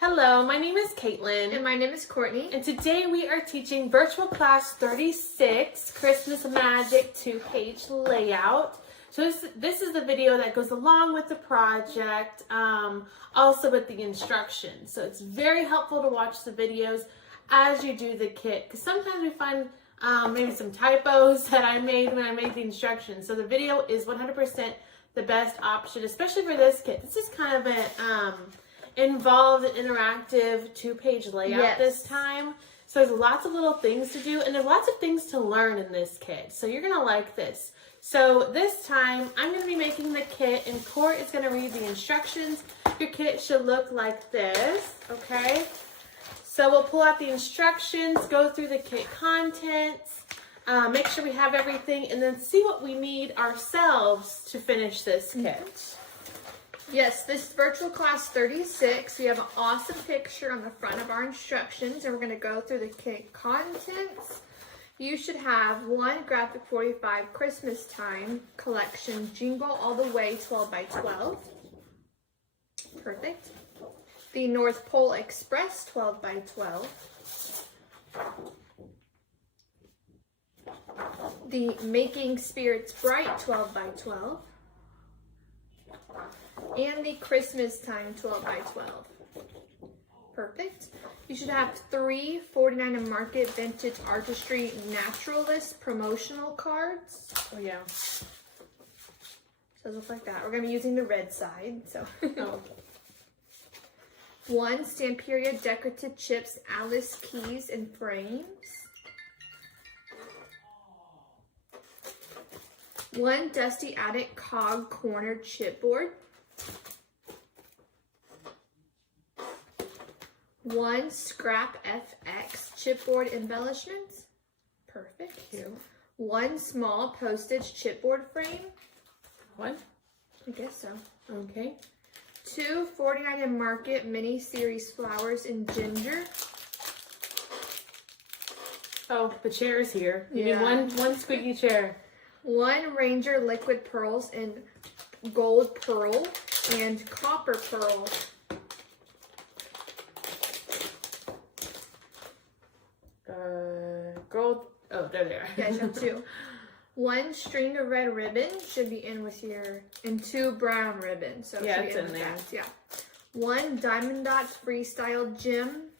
Hello, my name is Caitlin. And my name is Courtney. And today we are teaching Virtual Class 36, Christmas Magic 2-page layout. So this is the video that goes along with the project, also with the instructions. So it's very helpful to watch the videos as you do the kit, because sometimes we find maybe some typos that I made when I made the instructions. So the video is 100% the best option, especially for this kit. This is kind of an involved interactive 2-page layout this time. So there's lots of little things to do, and there's lots of things to learn in this kit. So you're gonna like this. So this time I'm gonna be making the kit, and Court is gonna read the instructions. Your kit should look like this, okay? So we'll pull out the instructions, go through the kit contents, make sure we have everything, and then see what we need ourselves to finish this kit. Yes, this is Virtual Class 36. We have an awesome picture on the front of our instructions, and we're going to go through the kit contents. You should have one Graphic 45 Christmas Time collection Jingle All the Way 12 by 12. Perfect. The North Pole Express 12 by 12. The Making Spirits Bright 12 by 12. And the Christmas Time 12 by 12. Perfect. You should have 3 $49 and Market Vintage Artistry Naturalist promotional cards. Oh yeah. So those look like that. We're going to be using the red side. So. Oh. 1 Stamperia Decorative Chips Alice Keys and Frames. 1 Dusty Attic Cog Corner Chipboard. 1 Scrap FX chipboard embellishments. Perfect. Cute. 1 small postage chipboard frame. What? I guess so. Okay. 2 $49 and Market mini series flowers in ginger. Oh, the chair is here. You Yeah. need one squeaky chair. 1 Ranger liquid pearls in gold pearl and copper pearl. Gold. Oh, there they are. Yeah, you have 2. 1 string of red ribbon should be in with your, and 2 brown ribbons. So Yeah, should be it's in with there. that. Yeah. 1 Diamond Dots Freestyle Gem.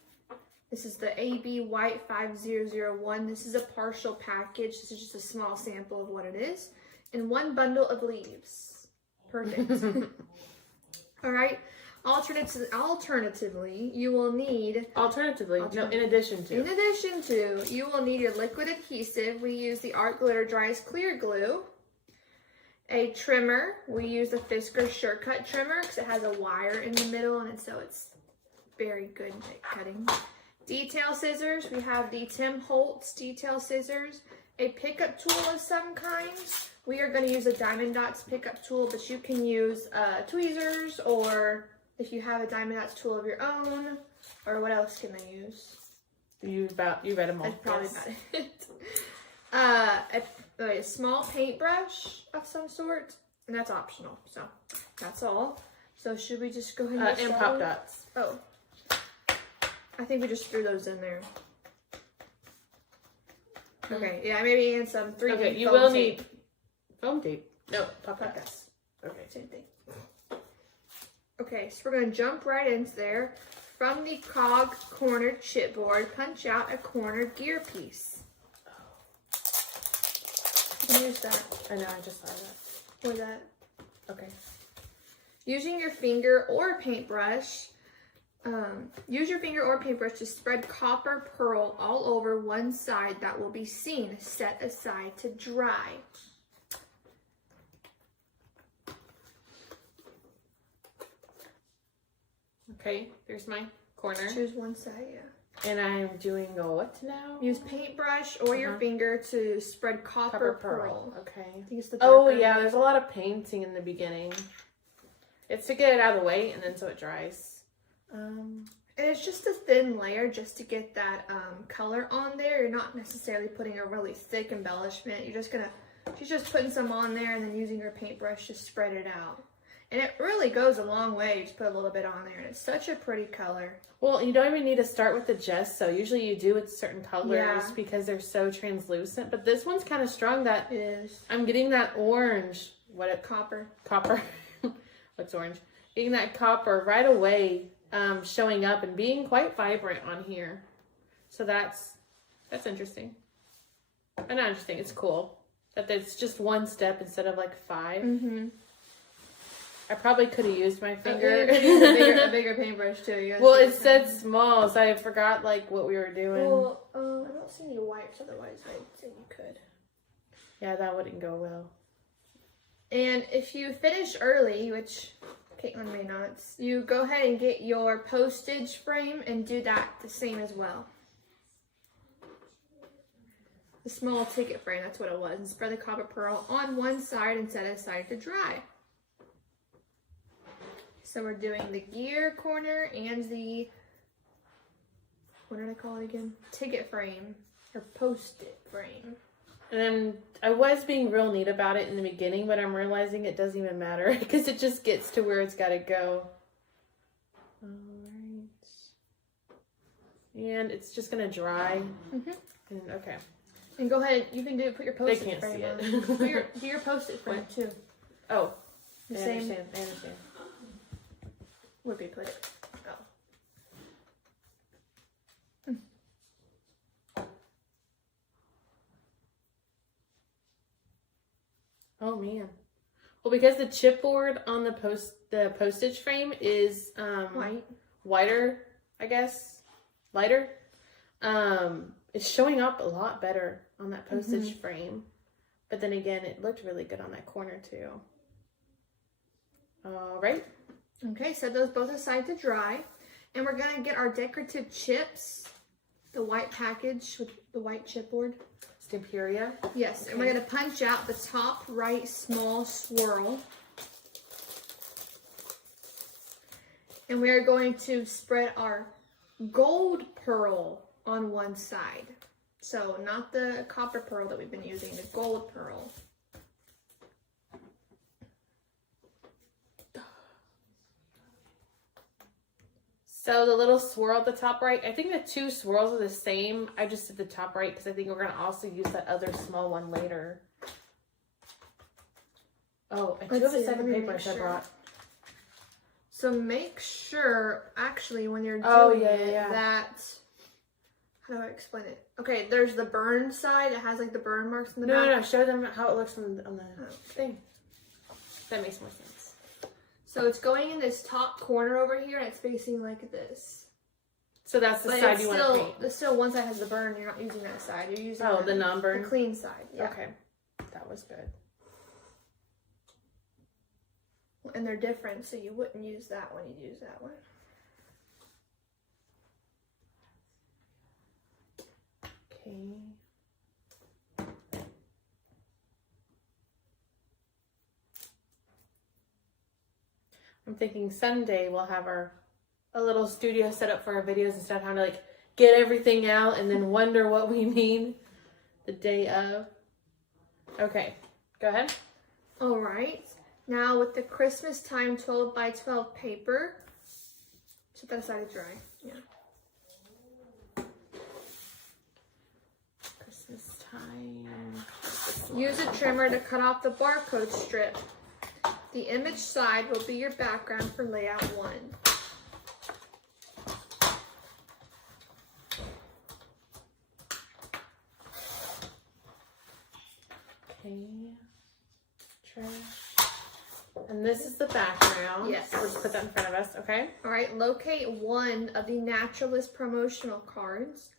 This is the AB White 5001. This is a partial package. This is just a small sample of what it is. And 1 bundle of leaves. Perfect. All right. Alternatively, you will need... In addition to. You will need your liquid adhesive. We use the Art Glitter Dries Clear Glue. A trimmer. We use the Fisker Surecut trimmer because it has a wire in the middle, and so it's very good at cutting. Detail scissors. We have the Tim Holtz detail scissors. A pickup tool of some kind. We are going to use a Diamond Dots pickup tool, but you can use tweezers, or if you have a Diamond Dots tool of your own, or what else can I use? You read them all. That's probably Yes. about it. A small paintbrush of some sort, and that's optional. So that's all. So should we just go ahead and get And started? pop dots. Oh, I think we just threw those in there. Okay, yeah, maybe and some 3D. Okay, you foam will tape. need foam tape. No, pop dots. Okay. Same thing. Okay, so we're going to jump right into there. From the cog corner chipboard, punch out a corner gear piece. You can use that. I know, I just saw that. Or that. Okay. Using your finger or paintbrush, use your finger or paintbrush to spread copper pearl all over one side that will be seen. Set aside to dry. Okay, there's my corner. Choose one side, yeah. And I'm doing a what now? Use paintbrush or your finger to spread copper pearl. Okay. I think it's the Oh darker yeah, one. there's a lot of painting in the beginning. It's to get it out of the way, and then so it dries. And it's just a thin layer just to get that color on there. You're not necessarily putting a really thick embellishment. She's just putting some on there and then using her paintbrush to spread it out. And it really goes a long way. You just put a little bit on there, and it's such a pretty color. Well, you don't even need to start with the gesso. Usually you do with certain colors Yeah. because they're so translucent. But this one's kind of strong that It is. I'm getting that orange. Copper. Copper. Looks orange. Getting that copper right away, showing up and being quite vibrant on here. So that's interesting. Not interesting. It's cool that it's just one step instead of like 5. Mm-hmm. I probably could have used my finger. You could use a bigger paintbrush too. Well, it said small, so I forgot like what we were doing. Well, I don't see any wipes. Otherwise, I'd say you could. Yeah, that wouldn't go well. And if you finish early, which Caitlin may not, you go ahead and get your postage frame and do that the same as well. The small ticket frame, that's what it was. And spread the copper pearl on one side and set it aside to dry. So we're doing the gear corner and the, what did I call it again? Ticket frame, or post-it frame. And I was being real neat about it in the beginning, but I'm realizing it doesn't even matter because it just gets to where it's got to go. Alright. And it's just going to dry. Mm-hmm. And, okay. And go ahead, you can put your post-it They can't frame see on. it. Do your post-it frame too. Oh, The I same. understand. I understand. Where do you put it? Oh man. Well, because the chipboard on the postage frame is whiter, I guess, lighter. It's showing up a lot better on that postage frame. But then again, it looked really good on that corner too. All right. Okay, set those both aside to dry. And we're going to get our decorative chips, the white package with the white chipboard. Stamperia. Yes, Okay. and we're going to punch out the top right small swirl. And we are going to spread our gold pearl on one side. So not the copper pearl that we've been using, the gold pearl. So the little swirl at the top right, I think the 2 swirls are the same. I just did the top right because I think we're going to also use that other small one later. Oh, I do have a second paintbrush I brought. So make sure, actually, when you're doing that, how do I explain it? Okay, there's the burn side. It has like the burn marks in the back. No. Show them how it looks on the thing. That makes more sense. So it's going in this top corner over here, and it's facing like this. So that's the side you want to paint. There's still one side has the burn. You're not using that side. You're using the non-burn. the clean side. Yeah. Okay, that was good. And they're different, so you wouldn't use that one. You'd use that one. Okay. I'm thinking someday we'll have a little studio set up for our videos instead of having to like get everything out and then wonder what we need the day of. Okay, go ahead. All right. Now with the Christmas time 12 by 12 paper, set that aside to dry. Yeah. Christmas time. Use a trimmer to cut off the barcode strip. The image side will be your background for layout 1. Okay. Trash. And this is the background. Yes. We'll just put that in front of us, okay? All right, locate one of the Naturalist promotional cards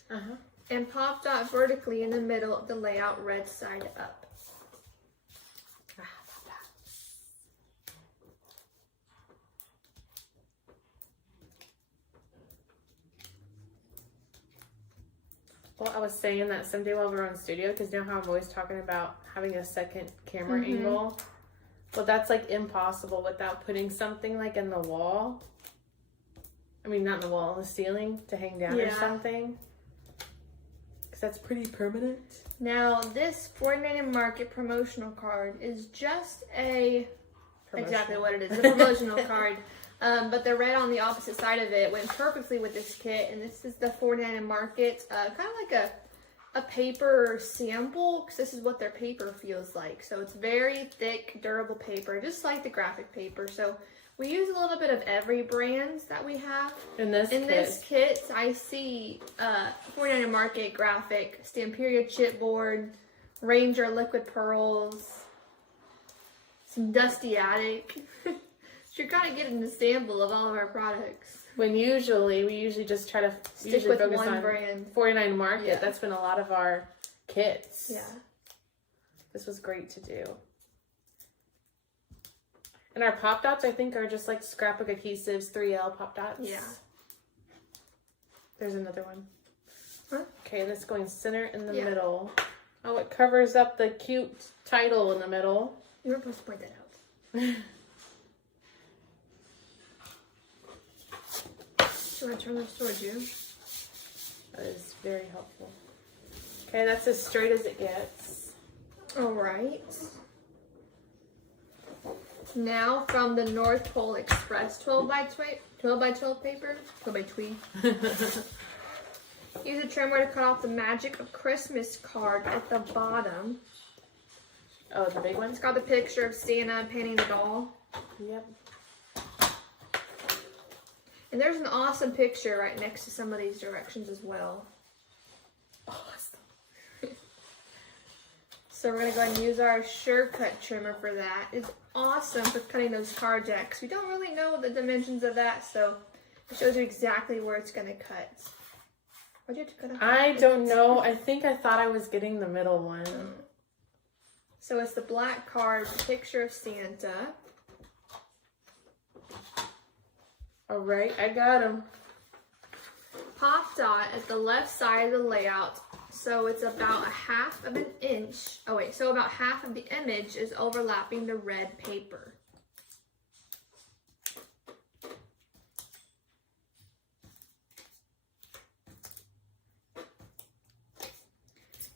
and pop dot vertically in the middle of the layout red side up. Well, I was saying that someday while we're on studio, because you know how I'm always talking about having a second camera angle? Well, that's like impossible without putting something like in the wall. I mean, not in the wall, on the ceiling to hang down or something. Because that's pretty permanent. Now, this 49 Market promotional card is just a exactly what it is. A promotional card. But the red on the opposite side of it went perfectly with this kit. And this is the 49 Market. Kind of like a paper sample, because this is what their paper feels like. So it's very thick, durable paper, just like the graphic paper. So we use a little bit of every brand that we have. In this kit, I see 49 Market graphic, Stamperia chipboard, Ranger liquid pearls, some Dusty Attic. So you're kind of getting a sample of all of our products. When we usually just try to Stick with focus one on brand. 49 Market. Yeah. That's been a lot of our kits. Yeah. This was great to do. And our pop dots, I think, are just like scrapbook adhesives, 3L pop dots. Yeah. There's another one. Huh? Okay, this going center in the Yeah. middle. Oh, it covers up the cute title in the middle. You weren't supposed to point that out. Do you want to turn this towards you? That is very helpful. Okay, that's as straight as it gets. All right. Now from the North Pole Express 12 by 12 paper, 12 by tweed. Use a trimmer to cut off the Magic of Christmas card at the bottom. Oh, the big one? It's got the picture of Santa painting the doll. Yep. And there's an awesome picture right next to some of these directions as well. Awesome. So we're going to go ahead and use our Sure-Cut trimmer for that. It's awesome for cutting those card jacks. We don't really know the dimensions of that, so it shows you exactly where it's going to cut. Why'd you have to cut off? I don't know. I think I thought I was getting the middle one. So it's the black card, picture of Santa. All right, I got him. Pop dot at the left side of the layout. So it's about 1/2 of an inch. Oh wait, so about half of the image is overlapping the red paper.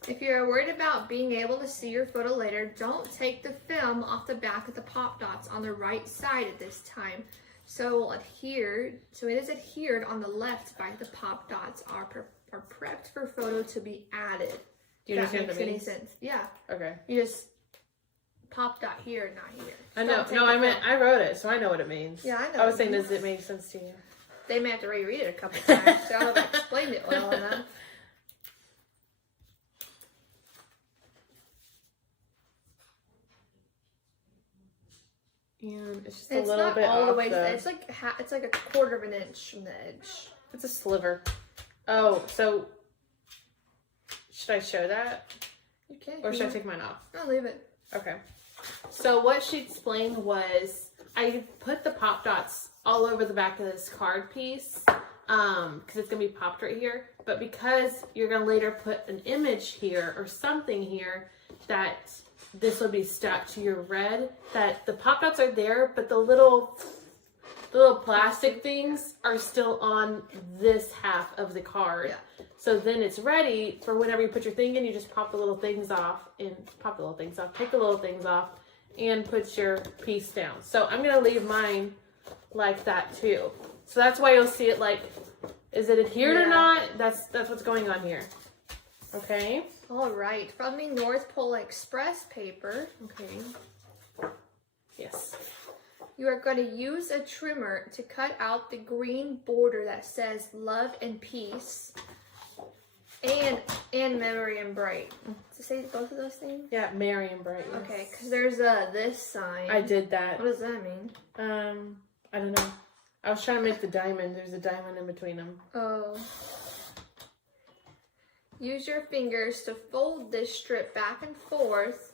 If you're worried about being able to see your photo later, don't take the film off the back of the pop dots on the right side at this time. So it is adhered on the left by the pop dots are prepped for photo to be added. Do you understand what that means? Any sense? Yeah. Okay. You just pop dot here, not here. I know. No, I wrote it, so I know what it means. Yeah, I know. I was saying, does it make sense to you? They may have to reread it a couple times. So I don't know if I explained it well enough. And it's just It's a little not bit all the off way. It's like it's like 1/4 of an inch from the edge. It's a sliver. Oh, so should I show that? You can. Or should I take mine off? I'll leave it. Okay. So what she explained was I put the pop dots all over the back of this card piece because it's going to be popped right here. But because you're going to later put an image here or something here that this will be stuck to your red, that the pop dots are there, but the little plastic things are still on this half of the card. Yeah. So then it's ready for whenever you put your thing in, you just pop the little things off and take the little things off and put your piece down. So I'm going to leave mine like that too. So that's why you'll see it like, is it adhered or not? That's what's going on here. Okay. All right. From the North Pole Express paper. Okay. Yes. You are going to use a trimmer to cut out the green border that says love and peace and memory and bright. Does it say both of those things? Yeah, merry and bright. Yes. Okay, because there's this sign. I did that. What does that mean? I don't know. I was trying to make the diamond. There's a diamond in between them. Oh. Use your fingers to fold this strip back and forth,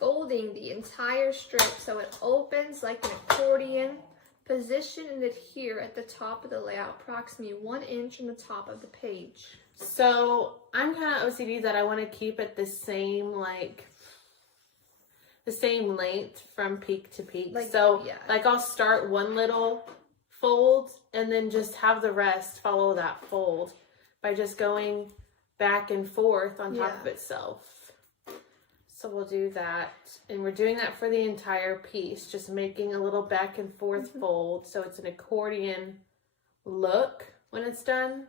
folding the entire strip so it opens like an accordion. Position and adhere at the top of the layout, approximately 1 inch from the top of the page. So I'm kind of OCD that I want to keep it the same length from peak to peak. Like I'll start one little fold and then just have the rest follow that fold by just going back and forth on top of itself. So we'll do that. And we're doing that for the entire piece, just making a little back and forth fold. So it's an accordion look when it's done.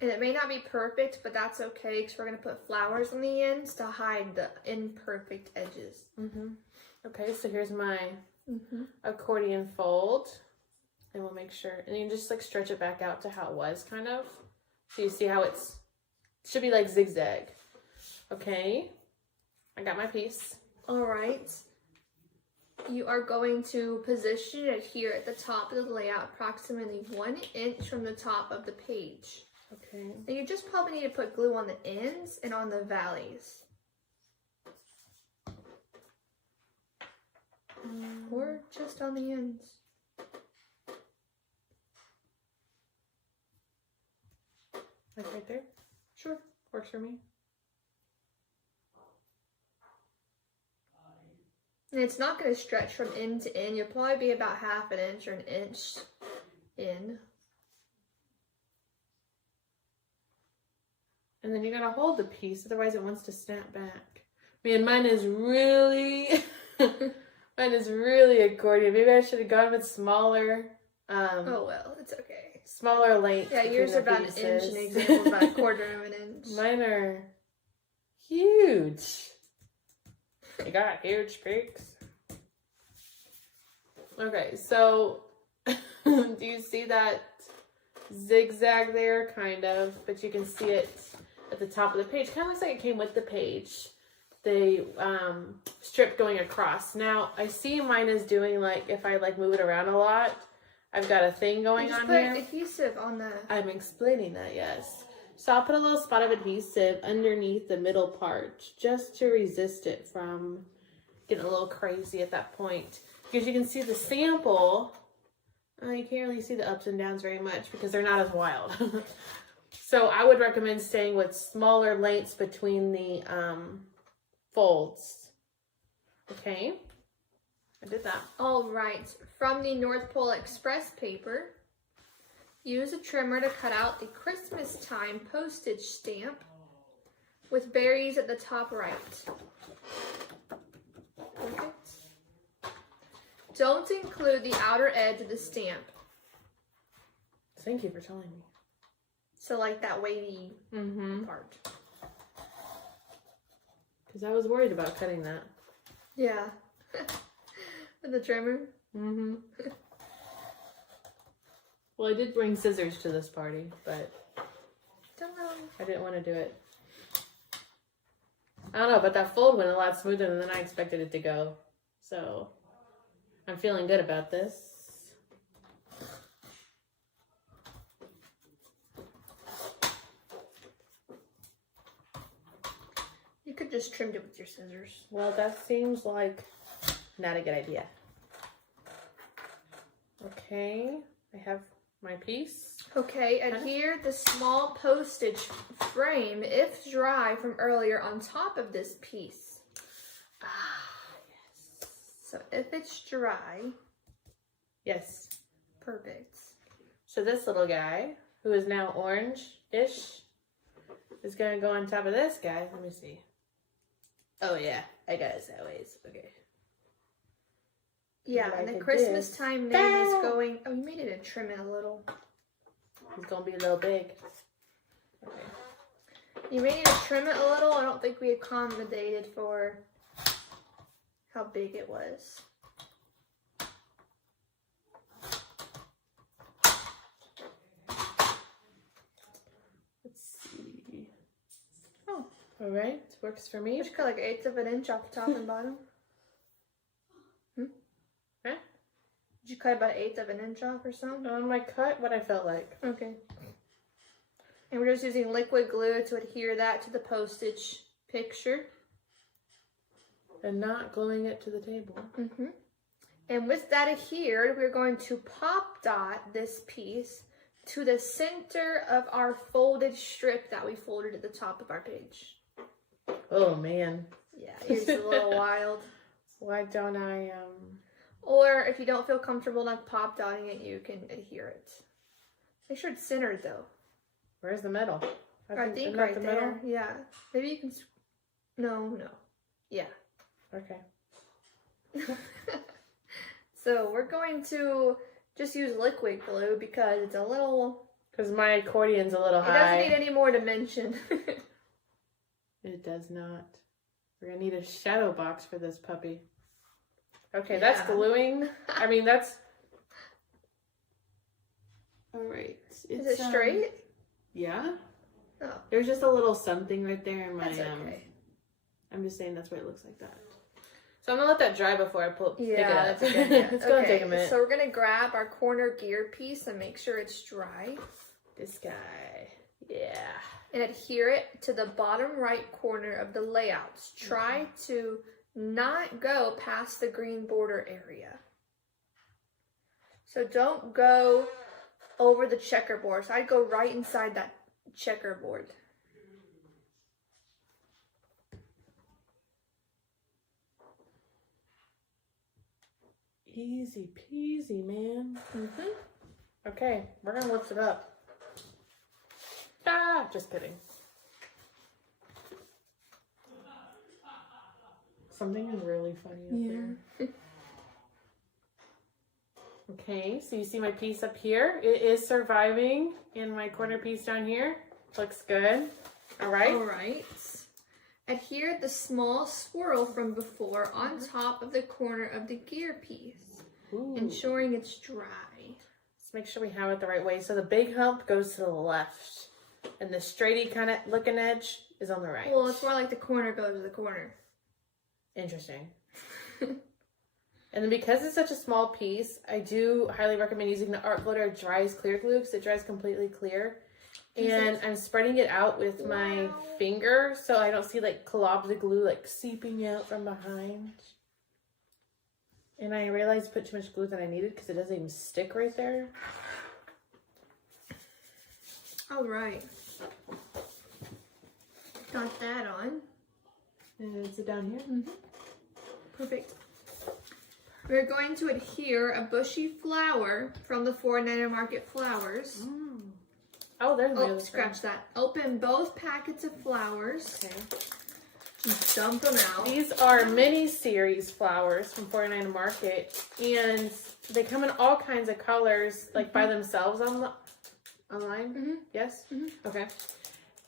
And it may not be perfect, but that's okay because we're going to put flowers on the ends to hide the imperfect edges. Okay, so here's my accordion fold. And we'll make sure, and you just like stretch it back out to how it was kind of. So you see how it should be like zigzag. Okay, I got my piece. All right. You are going to position it here at the top of the layout, approximately 1 inch from the top of the page. Okay. And you just probably need to put glue on the ends and on the valleys. Or just on the ends. Like right there? Sure. Works for me. And it's not going to stretch from end to end. You'll probably be about 1/2 inch or 1 inch in. And then you gotta hold the piece, otherwise it wants to snap back. Man, mine is really, mine is really accordion. Maybe I should have gone with smaller. Oh well, it's okay. Smaller length. Yeah, yours are about pieces. an inch, and example about 1/4 of an inch. Mine are huge. They got huge peaks. Okay, so do you see that zigzag there? Kind of, but you can see it at the top of the page. Kind of looks like it came with the page. The strip going across. Now, I see mine is doing like, if I like move it around a lot, I've got a thing going on here. Just put adhesive on the... I'm explaining that, yes. So I'll put a little spot of adhesive underneath the middle part just to resist it from getting a little crazy at that point. Because you can see the sample, you can't really see the ups and downs very much because they're not as wild. So I would recommend staying with smaller lengths between the folds. Okay, I did that. All right, from the North Pole Express paper, use a trimmer to cut out the Christmas time postage stamp with berries at the top right. Perfect. Don't include the outer edge of the stamp. Thank you for telling me. So like that wavy part. Because I was worried about cutting that. Yeah. With the trimmer. Well, I did bring scissors to this party, but Don't know. I didn't want to do it. I don't know, but that fold went a lot smoother than I expected it to go. So I'm feeling good about this. You could just trim it with your scissors. Well, that seems like not a good idea. Okay, I have my piece. Okay, adhere the small postage frame, if dry from earlier, on top of this piece. Yes. So if it's dry, Yes. perfect. So this little guy, who is now orange-ish, is going to go on top of this guy. Let me see. Oh, yeah. I got it that ways. Okay. Yeah, and the Like Christmas this. time name is going... Oh, you made it a trim it a little. He's going to be a little big. Okay. You may need to trim it a little. I don't think we accommodated for how big it was. Let's see. Oh, all right. Works for me. Just cut like 1/8 of an inch off the top and bottom. Huh? Did you cut about 1/8 of an inch off or something? On my cut, what I felt like. Okay. And we're just using liquid glue to adhere that to the postage picture. And not gluing it to the table. And with that adhered, we're going to pop dot this piece to the center of our folded strip that we folded at the top of our page. Oh, man. Yeah, yours is a little wild. Why don't I, Or if you don't feel comfortable enough pop dotting it, you can adhere it. Make sure it's centered though. Where's the middle? I think isn't right that the there. middle? Yeah. Maybe you can. No. Yeah. Okay. So we're going to just use liquid glue because it's a little. Because my accordion's a little It high. doesn't need any more dimension. It does not. We're gonna need a shadow box for this puppy. Okay, Yeah. that's gluing. I mean, that's. All right. Is it straight? Yeah. Oh, There's just a little something right there in my. that's okay. I'm just saying that's why it looks like that. So I'm gonna let that dry before I pick it up. That's a good idea. It's gonna take a minute. So we're gonna grab our corner gear piece and make sure it's dry. This guy. Yeah. And adhere it to the bottom right corner of the layouts. Try to not go past the green border area. So don't go over the checkerboard. So I'd go right inside that checkerboard. Easy peasy, man. Mm-hmm. Okay, we're gonna lift it up. Ah, just kidding. Something is really funny up there. Okay, so you see my piece up here. It is surviving, and my corner piece down here looks good. All right. All right. Adhere the small swirl from before on top of the corner of the gear piece, ensuring it's dry. Let's make sure we have it the right way. So the big hump goes to the left, and the straighty kind of looking edge is on the right. Well, it's more like the corner goes to the corner. Interesting. And then because it's such a small piece, I do highly recommend using the Art Glitter Dries Clear Glue because it dries completely clear. And I'm spreading it out with my finger so I don't see like globs of glue like seeping out from behind. And I realized I put too much glue than I needed because it doesn't even stick right there. All right. Got that on. And is it down here? Mm-hmm. Perfect. We're going to adhere a bushy flower from the 4.99 Market Flowers. Oh, there's my other scratch that. Open both packets of flowers. Okay. And dump them out. These are mini series flowers from 4.99 Market, and they come in all kinds of colors, like by themselves online. Mm-hmm. Yes. Mm-hmm. Okay.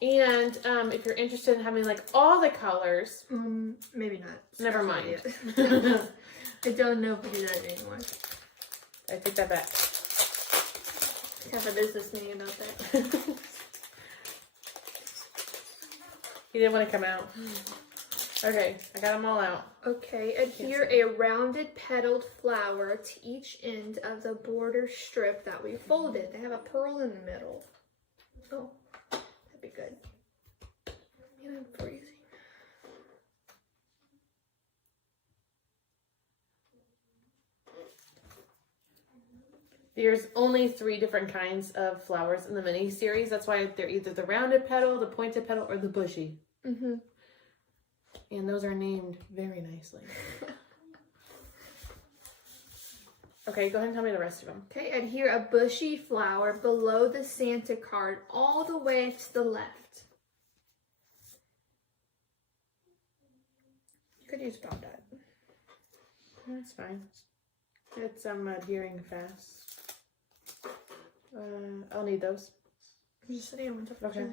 And if you're interested in having like all the colors, Maybe not. never mind. I don't know if we do that anymore. I take that back. Have a business meeting about that. He didn't want to come out. Okay, I got them all out. Okay, adhere a rounded petaled flower to each end of the border strip that we folded. They have a pearl in the middle. Oh, that'd be good. Man, I'm freezing. There's only 3 different kinds of flowers in the mini series. That's why they're either the rounded petal, the pointed petal, or the bushy. Mm-hmm. And those are named very nicely. Okay, go ahead and tell me the rest of them. Okay, adhere a bushy flower below the Santa card all the way to the left. You could use about that. That's fine. It's adhering fast. I'll need those. I'm just sitting on top of Okay.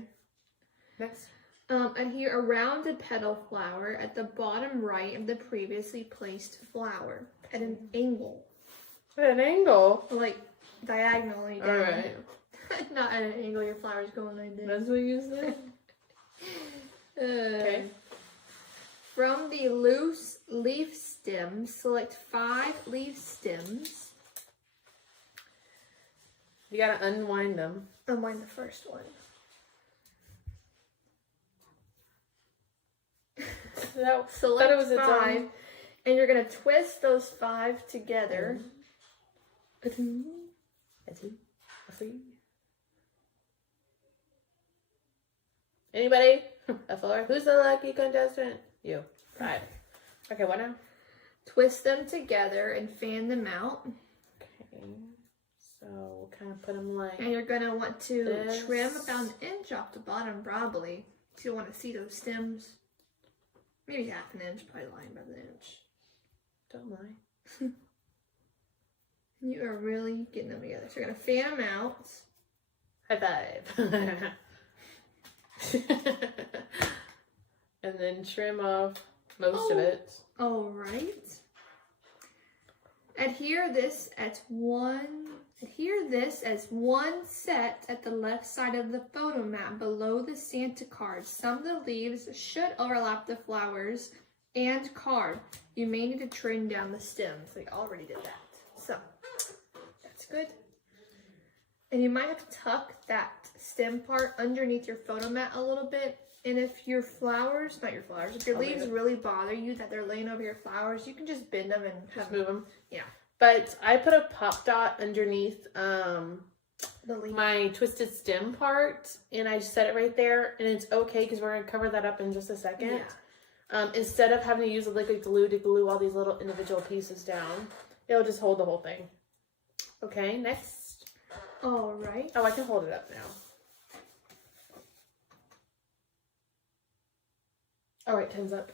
Next. Adhere a rounded petal flower at the bottom right of the previously placed flower at an angle. At an angle? Like diagonally down. Alright. Not at an angle, your flower's going like this. That's what you said? Okay. From the loose leaf stems, select 5 leaf stems. You gotta unwind them. Unwind the first one. Select it was its 5, own. and you're gonna twist those 5 together. Anybody? A 4? Who's the lucky contestant? You. 5. Okay, what now? Twist them together and fan them out. Okay. So we'll kind of put them like. And you're going to want to this. trim about 1 inch off the bottom, probably. So you'll want to see those stems. Maybe 1/2 inch, probably lying about 1 inch. Don't lie. You are really getting them together. So you're going to fan them out. High five. And then trim off most of it. All right. Adhere this as one set at the left side of the photo mat below the Santa card. Some of the leaves should overlap the flowers and card. You may need to trim down the stems. We already did that. So that's good. And you might have to tuck that stem part underneath your photo mat a little bit. And if your flowers, if your leaves really bother you that they're laying over your flowers, you can just bend them and just move them. Yeah. But I put a pop dot underneath The leaf. my twisted stem part, and I just set it right there, and it's okay because we're going to cover that up in just a second. Yeah. Instead of having to use a liquid glue to glue all these little individual pieces down, it'll just hold the whole thing. Okay, next. All right. Oh, I can hold it up now. All right, time's up.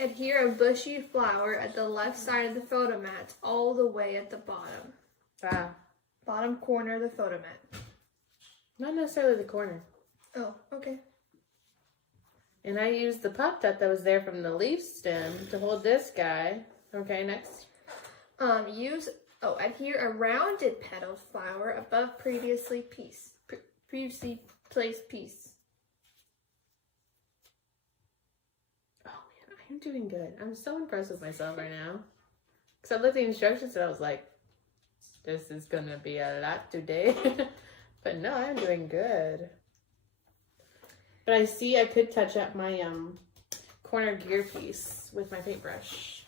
Adhere a bushy flower at the left side of the photo mat all the way at the bottom. Ah. Bottom corner of the photo mat. Not necessarily the corner. Oh, okay. And I used the pop dot that was there from the leaf stem to hold this guy. Okay, next. Adhere a rounded petaled flower above previously placed piece. I'm doing good. I'm so impressed with myself right now. Because I looked at the instructions and I was like, this is going to be a lot today. But no, I'm doing good. But I see I could touch up my corner gear piece with my paintbrush.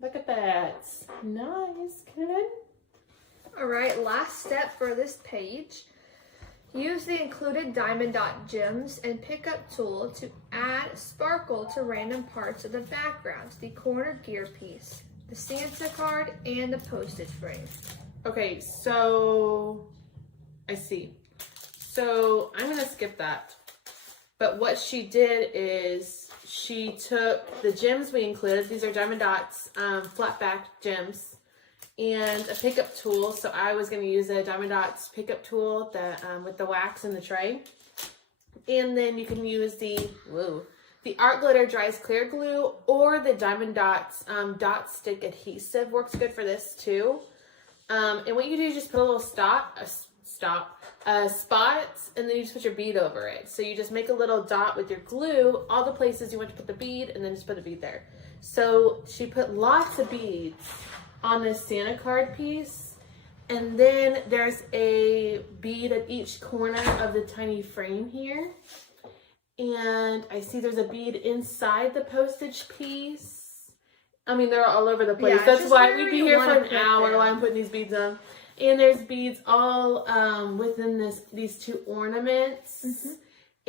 Look at that. Nice. Good. All right, last step for this page. Use the included diamond dot gems and pickup tool to add sparkle to random parts of the background, the corner gear piece, the Santa card, and the postage frame. Okay, so I see. So I'm gonna skip that. But what she did is she took the gems we included. These are diamond dots, flat back gems, and a pickup tool. So I was going to use a Diamond Dots pickup tool that with the wax in the tray. And then you can use the Art Glitter Dries Clear Glue or the Diamond Dots dot stick adhesive works good for this too. And what you do is just put a little spots, and then you just put your bead over it. So you just make a little dot with your glue, all the places you want to put the bead, and then just put a bead there. So she put lots of beads on this Santa card piece, and then there's a bead at each corner of the tiny frame here, and I see there's a bead inside the postage piece. I mean, they're all over the place. Yeah, that's why we'd be here for an hour while I'm putting these beads on. And there's beads all within these two ornaments,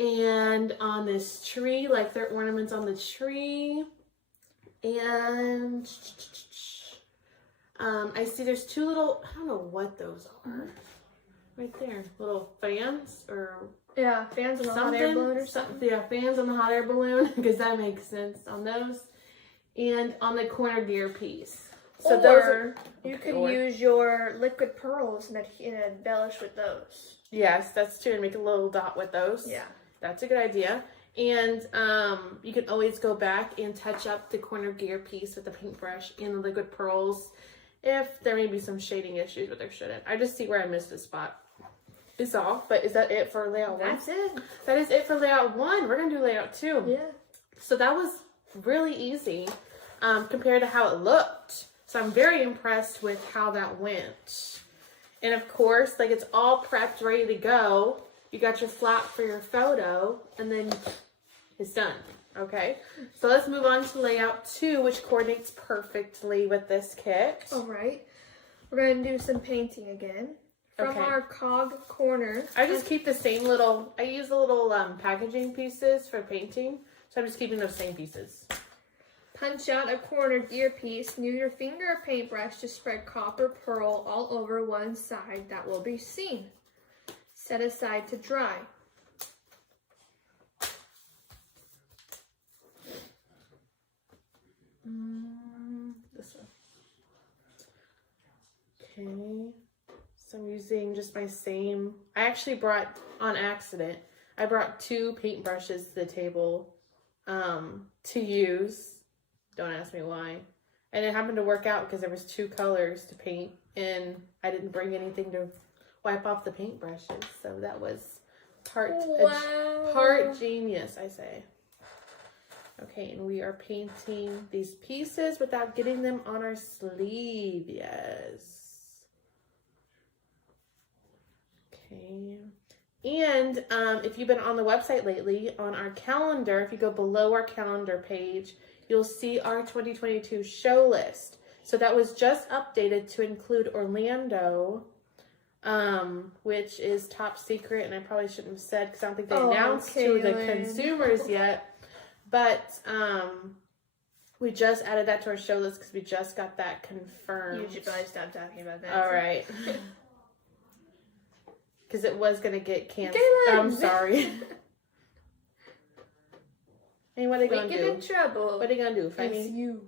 and on this tree, like they're ornaments on the tree. And I see there's two little, I don't know what those are. Right there. Little fans or... Yeah, fans on the hot air balloon or something. Yeah, fans on the hot air balloon, because that makes sense on those. And on the corner gear piece. So you can use your liquid pearls and embellish with those. Yes, that's true. And make a little dot with those. Yeah. That's a good idea. And you can always go back and touch up the corner gear piece with the paintbrush and the liquid pearls if there may be some shading issues, but there shouldn't. I just see where I missed a spot. Is all. But is that it for layout 1? That's it. That is it for layout 1. We're going to do layout 2. Yeah. So that was really easy compared to how it looked. So I'm very impressed with how that went. And of course, like it's all prepped, ready to go. You got your flap for your photo, and then it's done. Okay, so let's move on to layout 2, which coordinates perfectly with this kit. All right. We're going to do some painting again. From our cog corner. I just keep the same little, I use the little packaging pieces for painting. So I'm just keeping those same pieces. Punch out a cornered earpiece. Use your finger or paintbrush to spread copper pearl all over one side that will be seen. Set aside to dry. This one. Okay. So I'm using just my same. I actually brought, on accident, I brought 2 paintbrushes to the table to use. Don't ask me why. And it happened to work out because there was 2 colors to paint and I didn't bring anything to wipe off the paintbrushes. So that was part genius, I say. Okay, and we are painting these pieces without getting them on our sleeve. Yes. Okay. And if you've been on the website lately, on our calendar, if you go below our calendar page, you'll see our 2022 show list. So that was just updated to include Orlando, which is top secret, and I probably shouldn't have said because I don't think they announced to the consumers yet. But we just added that to our show list because we just got that confirmed. You should probably stop talking about that. All right. Because it was going to get canceled. I'm sorry. Hey, what are they going to do? We get in trouble. What are they going to do? Fight me? You.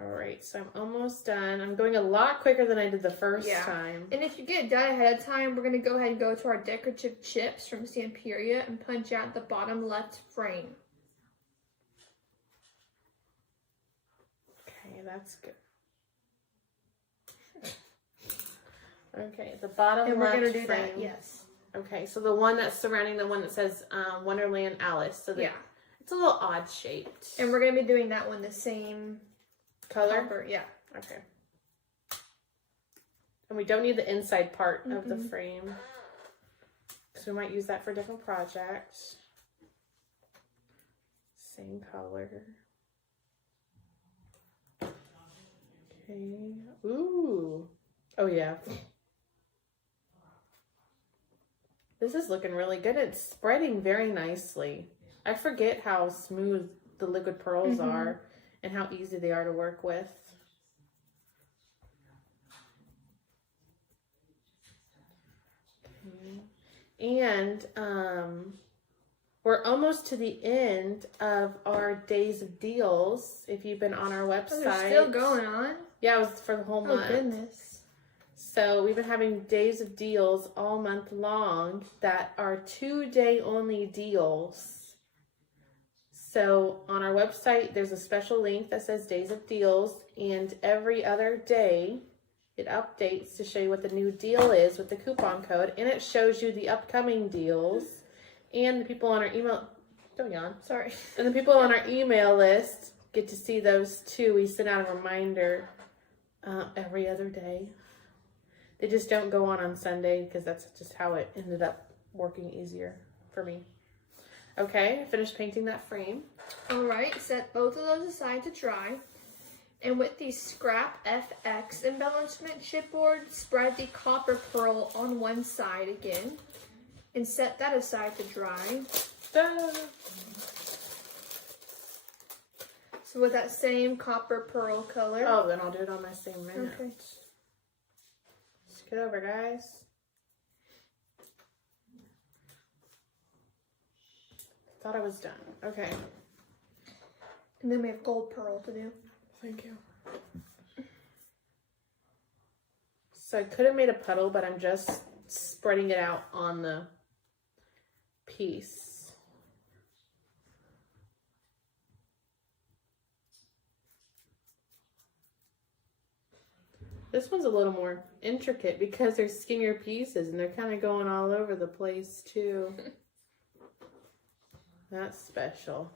All right, so I'm almost done. I'm going a lot quicker than I did the first time. And if you get it done ahead of time, we're going to go ahead and go to our decorative chips from Samperia and punch out the bottom left frame. Okay, that's good. Okay, the bottom and left we're going to do frame. that, yes. Okay, so the one that's surrounding the one that says Wonderland Alice. So it's a little odd shaped. And we're going to be doing that one the same color? Copper, yeah. Okay. And we don't need the inside part of the frame because we might use that for a different project. Same color. Okay. Ooh. Oh, yeah. This is looking really good. It's spreading very nicely. I forget how smooth the liquid pearls are and how easy they are to work with. Okay. And we're almost to the end of our days of deals. If you've been on our website. They're still going on? Yeah, it was for the whole month. Oh, goodness. So we've been having days of deals all month long that are 2-day only deals. So on our website, there's a special link that says Days of Deals, and every other day it updates to show you what the new deal is with the coupon code, and it shows you the upcoming deals, and the people on our email, don't yawn, sorry. And the people on our email list get to see those too. We send out a reminder every other day. They just don't go on Sunday because that's just how it ended up working easier for me. Okay, finished painting that frame. All right, set both of those aside to dry. And with the Scrap FX embellishment chipboard, spread the copper pearl on one side again. And set that aside to dry. Ta-da! So with that same copper pearl color. Oh, then I'll do it on my same minute. Okay. Just get over, guys. Thought I was done. Okay. And then we have gold pearl to do. Thank you. So I could have made a puddle, but I'm just spreading it out on the piece. This one's a little more intricate because they're skinnier pieces and they're kind of going all over the place too. That's special.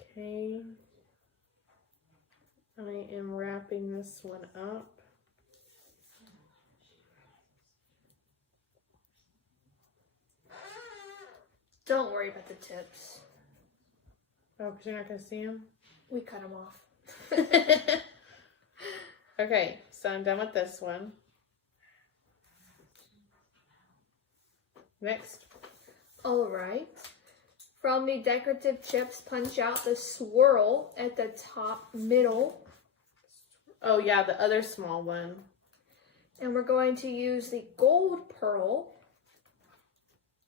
Okay. I am wrapping this one up. Don't worry about the tips. Oh, because you're not going to see them? We cut them off. Okay, so So I'm done with this one. Next. All right. From the decorative chips, punch out the swirl at the top middle. Oh yeah, the other small one. And we're going to use the gold pearl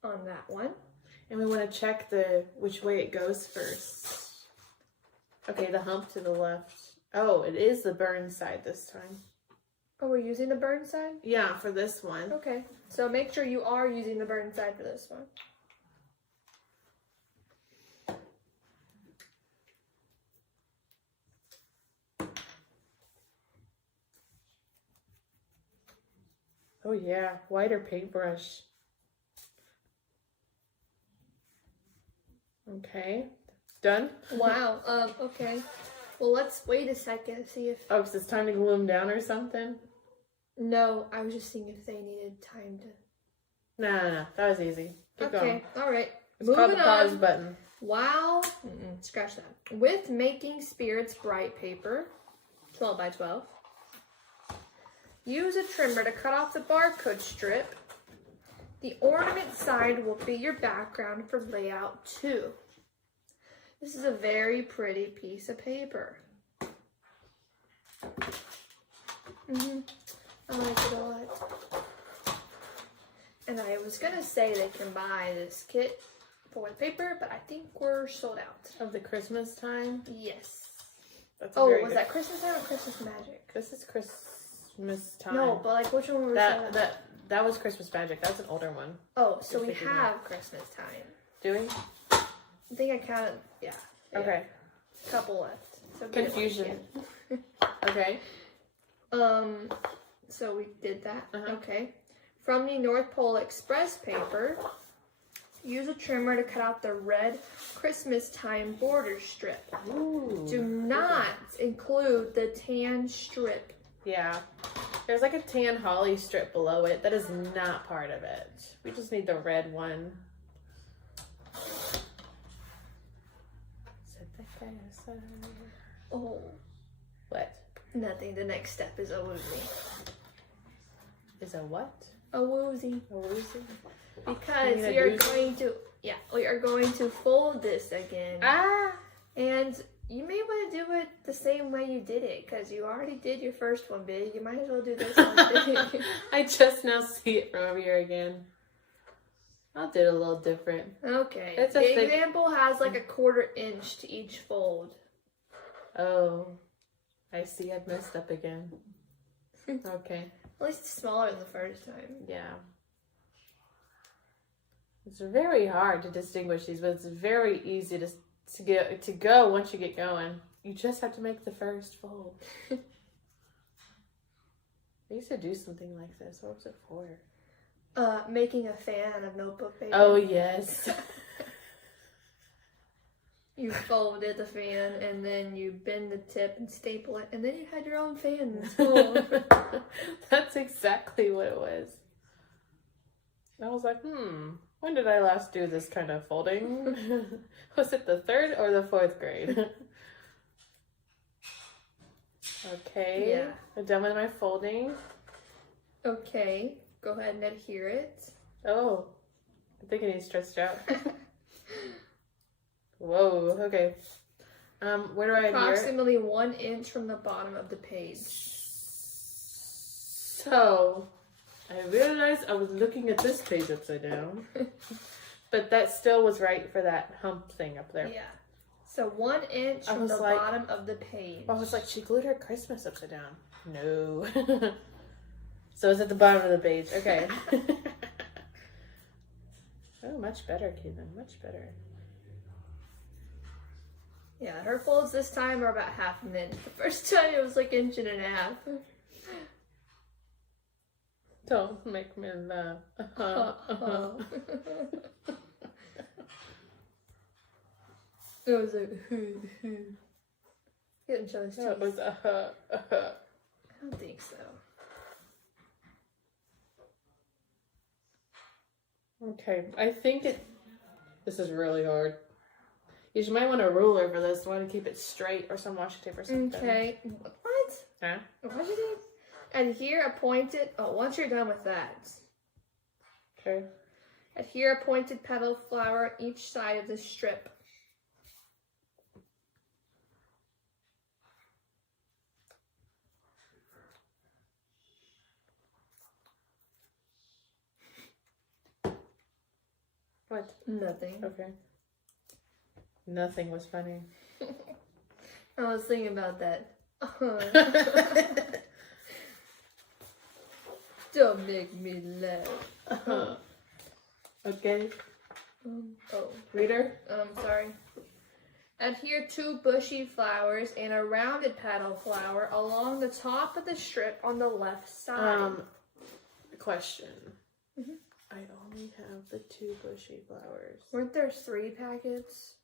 on that one. And we want to check which way it goes first. Okay, the hump to the left. Oh, it is the burn side this time. Oh, we're using the burn side? Yeah, for this one. Okay, so make sure you are using the burn side for this one. Oh yeah, wider paintbrush. Okay, done? Wow, okay. Well, let's wait a second, see if... Oh, because it's time to glue them down or something? No, I was just seeing if they needed time to... No, that was easy. Keep going. Okay, all right. It's called the pause button. Wow. Scratch that. With Making Spirits Bright paper, 12 by 12. Use a trimmer to cut off the barcode strip. The ornament side will be your background for layout 2. This is a very pretty piece of paper. I like it a lot. And I was gonna say they can buy this kit for white paper, but I think we're sold out. Of the Christmas time? Yes. That's Was that Christmas time or Christmas Magic? This is Christmas time. No, but like which one were we sold out? That was Christmas Magic. That's an older one. Oh, so we have Christmas time. Do we? I think I counted, yeah. Okay. Couple left. So Confusion. Okay. So we did that. Okay. From the North Pole Express paper, use a trimmer to cut out the red Christmas time border strip. Ooh. Do not include the tan strip. Yeah. There's like a tan holly strip below it. That is not part of it. We just need the red one. Set that guy aside. Oh. What? Nothing. The next step is a woozy. Is a what? A woozy. A woozy? Because we are going to fold this again. Ah! And you may want to do it the same way you did it, because you already did your first one big. You might as well do this one big. I just now see it from over here again. I'll do it a little different. Okay. It's the example has like a 1/4 inch to each fold. Oh. I see I've messed up again. Okay. At least it's smaller than the first time. Yeah. It's very hard to distinguish these, but it's very easy to go once you get going. You just have to make the first fold. I used to do something like this. What was it for? Making a fan out of notebook paper. Oh, yes. You folded the fan, and then you bend the tip and staple it, and then you had your own fan in school. That's exactly what it was. I was like, when did I last do this kind of folding? Was it the 3rd or the 4th grade? Okay. Yeah. I'm done with my folding. Okay. Go ahead and adhere it. Oh. I think it needs stretched out. Whoa. Okay. Where do I adhere it? Approximately 1 inch from the bottom of the page. So, I realized I was looking at this page upside down. But that still was right for that hump thing up there. Yeah. So 1 inch from the bottom of the page. I was like, she glued her Christmas upside down. No. So it's at the bottom of the page. Okay. Oh, much better, Caitlin. Much better. Yeah, her folds this time are about 1/2 inch. The first time it was like 1.5 inches. Don't make me laugh. It was like, getting show his teeth. It was I don't think so. Okay, I think this is really hard. You might want a ruler for this one to keep it straight, or some washi tape or something. Okay. What? Huh? Washi tape? Adhere a pointed, once you're done with that, Okay. adhere a pointed petal flower on each side of the strip. What? Nothing. Okay. Nothing was funny. I was thinking about that. Don't make me laugh. Okay. Oh. Reader? Sorry. Adhere 2 bushy flowers and a rounded petal flower along the top of the strip on the left side. Question. Mhm. I only have the 2 bushy flowers. Weren't there 3 packets?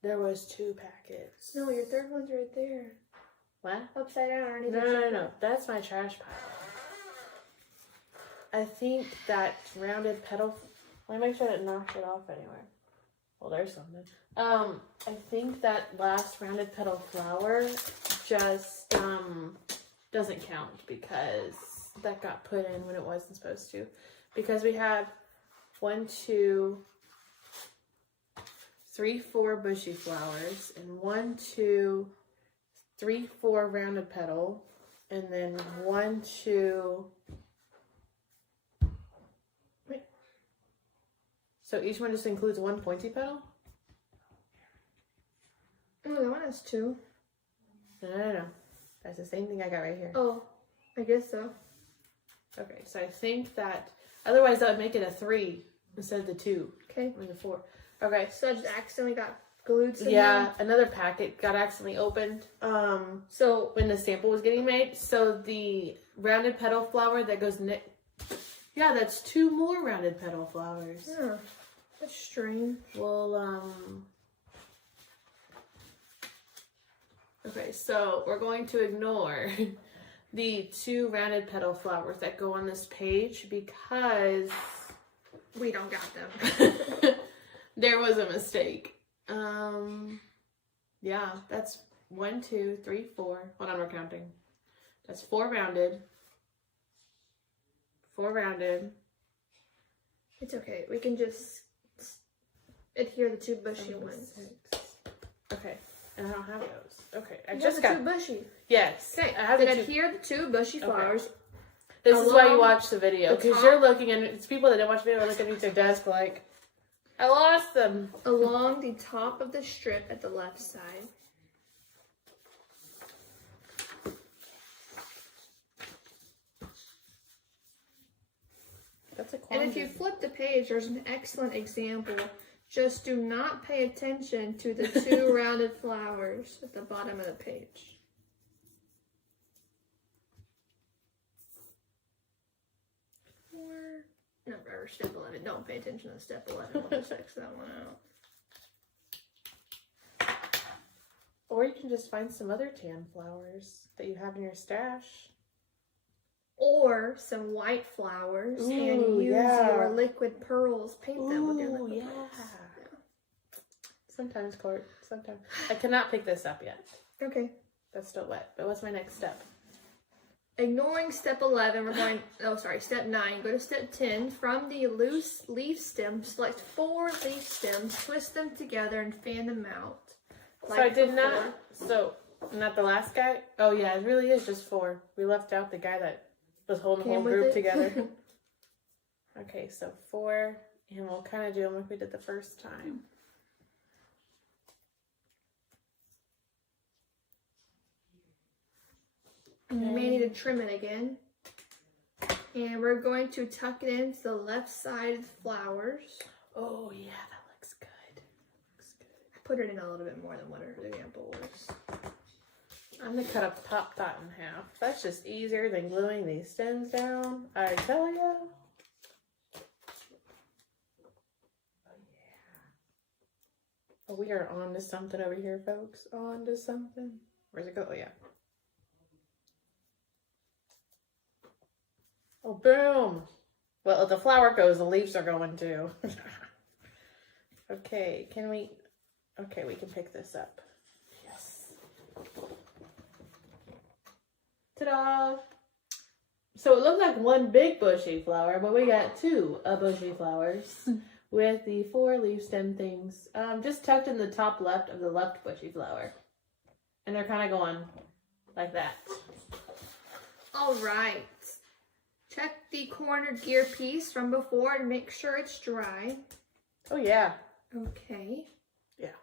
There was 2 packets. No, your third one's right there. What? Upside down underneath the No. strip. That's my trash pile. I think that rounded petal... Let me make sure that knocks it off anywhere. Well, there's something. I think that last rounded petal flower just doesn't count because that got put in when it wasn't supposed to. Because we have 1, 2, 3, 4 bushy flowers and 1, 2, 3, 4 rounded petal, and then 1, 2. Wait. So each one just includes 1 pointy petal? Oh, that one has 2. No. That's the same thing I got right here. Oh, I guess so. Okay, so I think that otherwise that would make it a 3 instead of the 2. Okay. Or the 4. Okay. So I just accidentally got glued somehow. Yeah, another packet got accidentally opened. So when the sample was getting made. So the rounded petal flower that goes yeah, that's 2 more rounded petal flowers. yeah, that's strange. Well, okay, so we're going to ignore the 2 rounded petal flowers that go on this page because We don't got them. there was a mistake. Yeah, that's 1, 2, 3, 4. Hold on, we're counting. That's 4 rounded. 4 rounded. It's okay. We can just adhere the 2 bushy 5, ones. 6. Okay, and I don't have those. Okay, I You just have got the 2 bushy. yes. Okay, I have then the 2. adhere the 2 bushy flowers. This is why you along watch the video, the because top. you're looking and it's people that don't watch the video are looking at their desk like, I lost them. Along the top of the strip at the left side. That's a And quandary. if you flip the page, there's an excellent example. Just do not pay attention to the 2 rounded flowers at the bottom of the page. Or step 11. Don't pay attention to step 11. We'll just X that one out. Or you can just find some other tan flowers that you have in your stash. Or some white flowers and Ooh, use yeah. your liquid pearls. Paint them with your Ooh, liquid yeah. pearls. Sometimes, Court. Sometimes. I cannot pick this up yet. Yeah. Okay. That's still wet. But what's my next step? Ignoring step 11, we're going, step 9. Go to step 10. From the loose leaf stem, select 4 leaf stems, twist them together, and fan them out. So I did before. not. So, not the last guy? Oh, yeah, it really is just 4. We left out the guy that was holding the Came whole with group it. together. Okay, so 4. And we'll kind of do them like we did the first time. You may need to trim it again. And we're going to tuck it into the left side of the flowers. Oh, yeah, that looks good. Looks good. I put it in a little bit more than what her example was. I'm going to cut up the top dot in half. That's just easier than gluing these stems down. I tell you. Oh, yeah. Oh, we are on to something over here, folks. On to something. Where's it go? Oh, yeah. Oh, boom. Well, if the flower goes, the leaves are going too. Okay, can we... Okay, we can pick this up. Yes. Ta-da! So it looked like one big bushy flower, but we got two bushy flowers with the 4 leaf stem things just tucked in the top left of the left bushy flower. And they're kind of going like that. All right. Check the corner gear piece from before and make sure it's dry. Oh, yeah. Okay. Yeah.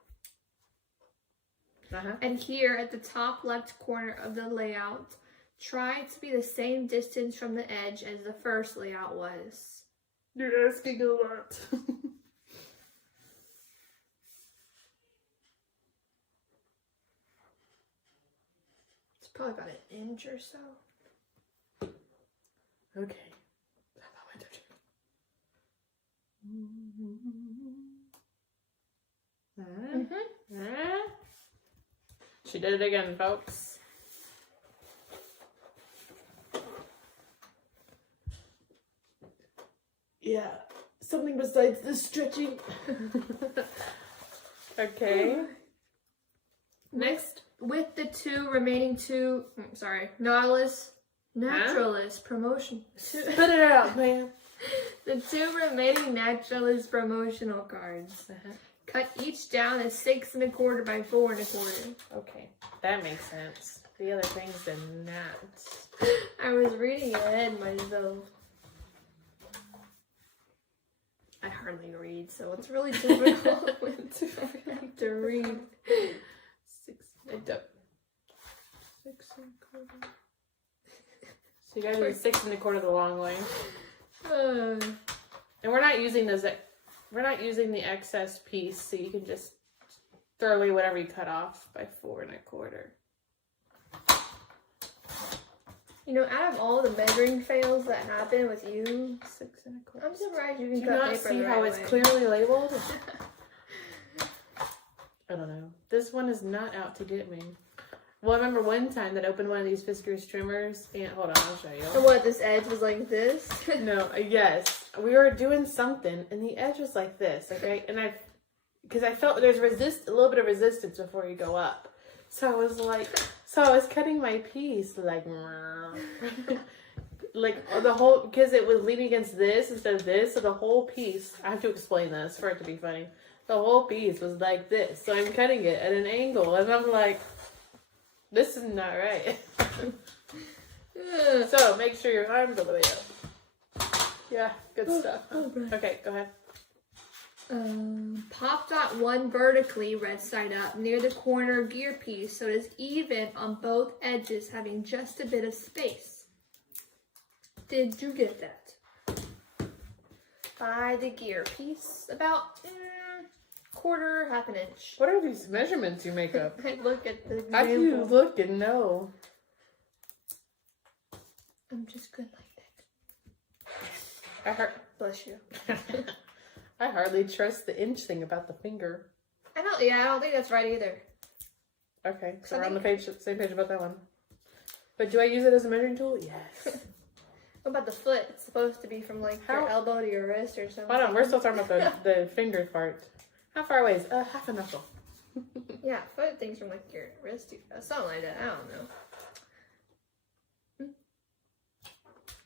Uh-huh. And here at the top left corner of the layout, try to be the same distance from the edge as the first layout was. You're asking a lot. It's probably about an inch or so. Okay. She did it again, folks. Yeah, something besides the stretching. Okay. Next, with the Naturalist Promotion. Spit it out, man. The 2 remaining Naturalist promotional cards. Cut each down as 6 1/4 by 4 1/4. Okay, that makes sense. The other things did not. I was reading ahead myself. I hardly read, so it's really difficult to read. 6 1/4. So you guys are 6 1/4 the long way. And we're not using those. We're not using the excess piece, so you can just throw away whatever you cut off by 4 1/4. You know, out of all the measuring fails that happen with you, 6 1/4. I'm surprised you can Do you cut not paper see the how right it's way. clearly labeled? I don't know. This one is not out to get me. Well, I remember one time that I opened one of these Fiskars trimmers, and hold on, I'll show you. And what, this edge was like this? No, yes, we were doing something, and the edge was like this, okay? And because I felt there's a little bit of resistance before you go up, so I was cutting my piece like, like the whole, because it was leaning against this instead of this, so the whole piece. I have to explain this for it to be funny. The whole piece was like this, so I'm cutting it at an angle, and I'm like, this is not right. So make sure your arms all the way up. Yeah, good stuff. Okay, go ahead. Pop dot 1 vertically, red side up, near the corner gear piece, so it is even on both edges, having just a bit of space. Did you get that? By the gear piece, about 1/4, 1/2 inch. What are these measurements you make up? I look at the example. How do you look and know? I'm just good like that. Bless you. I hardly trust the inch thing about the finger. I don't think that's right either. Okay, so we're on the same page about that one. But do I use it as a measuring tool? Yes. What about the foot? It's supposed to be from like your elbow to your wrist or something. Hold on, we're still talking about the finger part. How far away is 1/2 knuckle? Yeah, foot things from like your wrist to something like that. I don't know.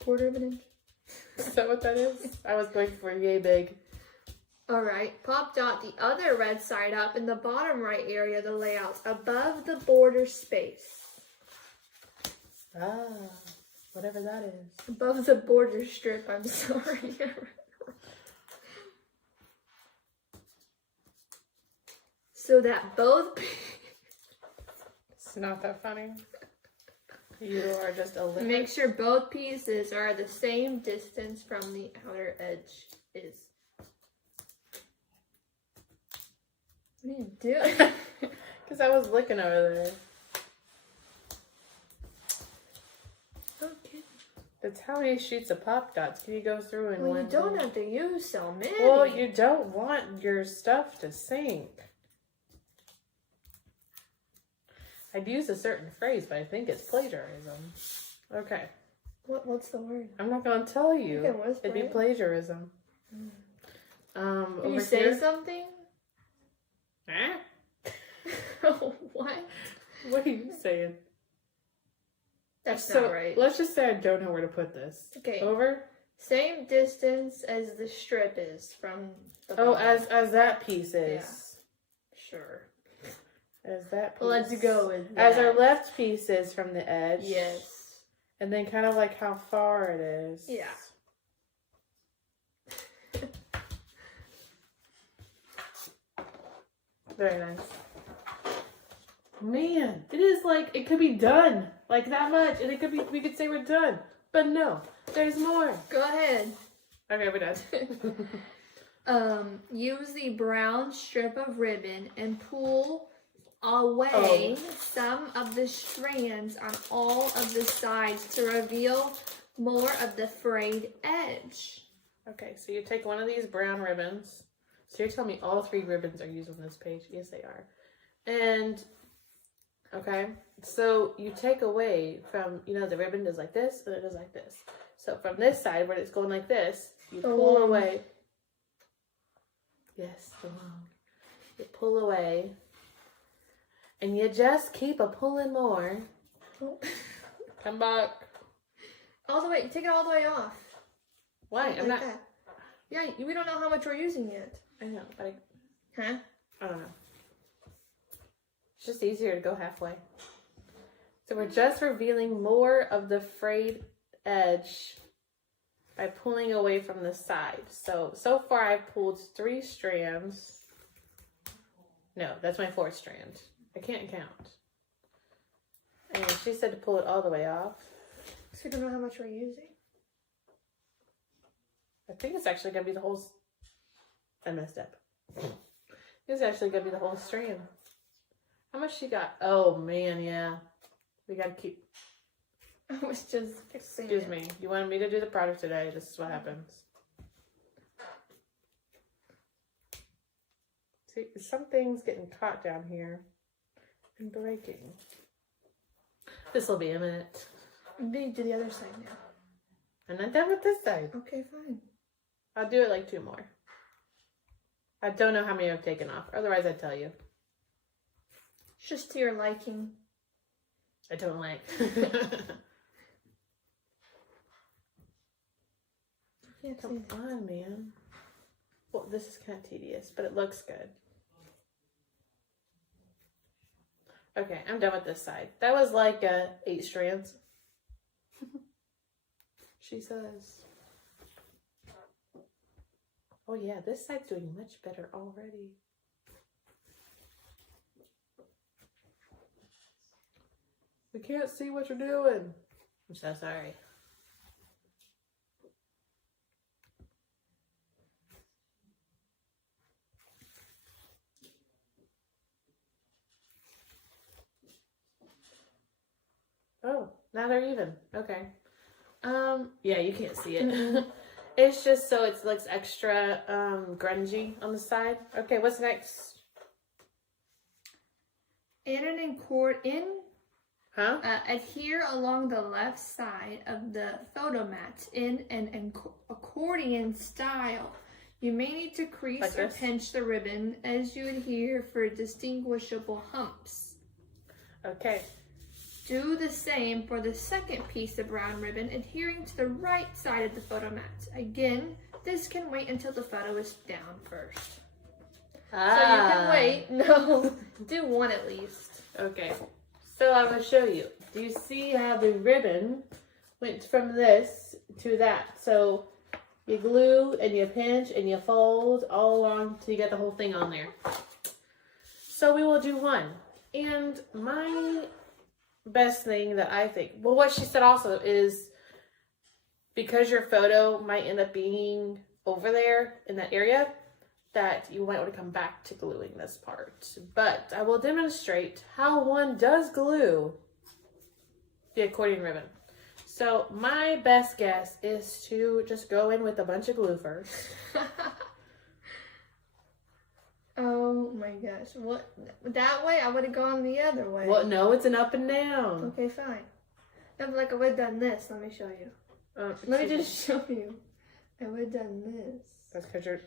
1/4 inch. Is that what that is? I was going for yay big. All right, pop dot the other red side up in the bottom right area of the layout above the border space. Whatever that is. Above the border strip, I'm sorry. So that both... It's not that funny. You are just a little... Make sure both pieces are the same distance from the outer edge is. What are you doing? Because I was looking over there. Okay. That's how many sheets of Pop Dots can you go through in Well, one you don't day? have to use so many. Well, you don't want your stuff to sink. I'd use a certain phrase, but I think it's plagiarism. Okay. What's the word? I'm not going to tell you. You can whisper It'd be it. plagiarism. Can you say something? Huh? What? What are you saying? That's so not right. Let's just say I don't know where to put this. Okay. Over? Same distance as the strip is from the Oh, bottom. as that piece is. Yeah. Sure. As that piece. Let's go with that. As our left piece is from the edge. Yes. And then kind of like how far it is. Yeah. Very nice. Man, it is like, it could be done. Like that much. And it could be, we could say we're done. But no, there's more. Go ahead. Okay, we're done. Use the brown strip of ribbon and pull away some of the strands on all of the sides to reveal more of the frayed edge. Okay, so you take one of these brown ribbons. So you're telling me all 3 ribbons are used on this page? Yes, they are. And, okay, so you take away from, you know, the ribbon does like this, and it does like this. So from this side, where it's going like this, you pull away. Yes, the long. You pull away. And you just keep a pulling more. Come back. All the way, take it all the way off. Why? I'm not. That. Yeah, we don't know how much we're using yet. I know, but Huh? I don't know. It's just easier to go halfway. So we're just revealing more of the frayed edge by pulling away from the side. So far I've pulled 3 strands. No, that's my 4th strand. I can't count. And she said to pull it all the way off. So we don't know how much we're using. I think it's actually going to be the whole... I messed up. It's actually going to be the whole strand. How much she got? Oh, man, yeah. We got to keep... I was just fixing Excuse me. You wanted me to do the project today. This is what happens. See, something's getting caught down here and breaking. This will be a minute. Need to do the other side now. I'm not done with this side. Okay, fine. I'll do it like 2 more. I don't know how many I've taken off. Otherwise, I'd tell you. It's just to your liking. I don't like. Come on, man. Well, this is kind of tedious, but it looks good. Okay, I'm done with this side. That was like 8 strands. She says. Oh yeah, this side's doing much better already. We can't see what you're doing. I'm so sorry. Oh, now they're even. Okay. Yeah, you can't see it. It's just so it looks extra grungy on the side. Okay, what's next? Adhere along the left side of the photo mat in an accordion style. You may need to crease like or this? pinch the ribbon as you adhere for distinguishable humps. Okay. Do the same for the second piece of brown ribbon, adhering to the right side of the photo mat. Again, this can wait until the photo is down first. So you can wait. No, do one at least. Okay. So I'm going to show you. Do you see how the ribbon went from this to that? So you glue and you pinch and you fold all along till you get the whole thing on there. So we will do one. And my best thing that I think, well, what she said also is because your photo might end up being over there in that area, that you might want to come back to gluing this part. But I will demonstrate how one does glue the accordion ribbon. So my best guess is to just go in with a bunch of glue first. Oh my gosh. What? That way? I would have gone the other way. Well, no, it's an up and down. Okay, fine. No, but like I would have done this. Let me show you. Let me just show you. I would have done this. That's because you're...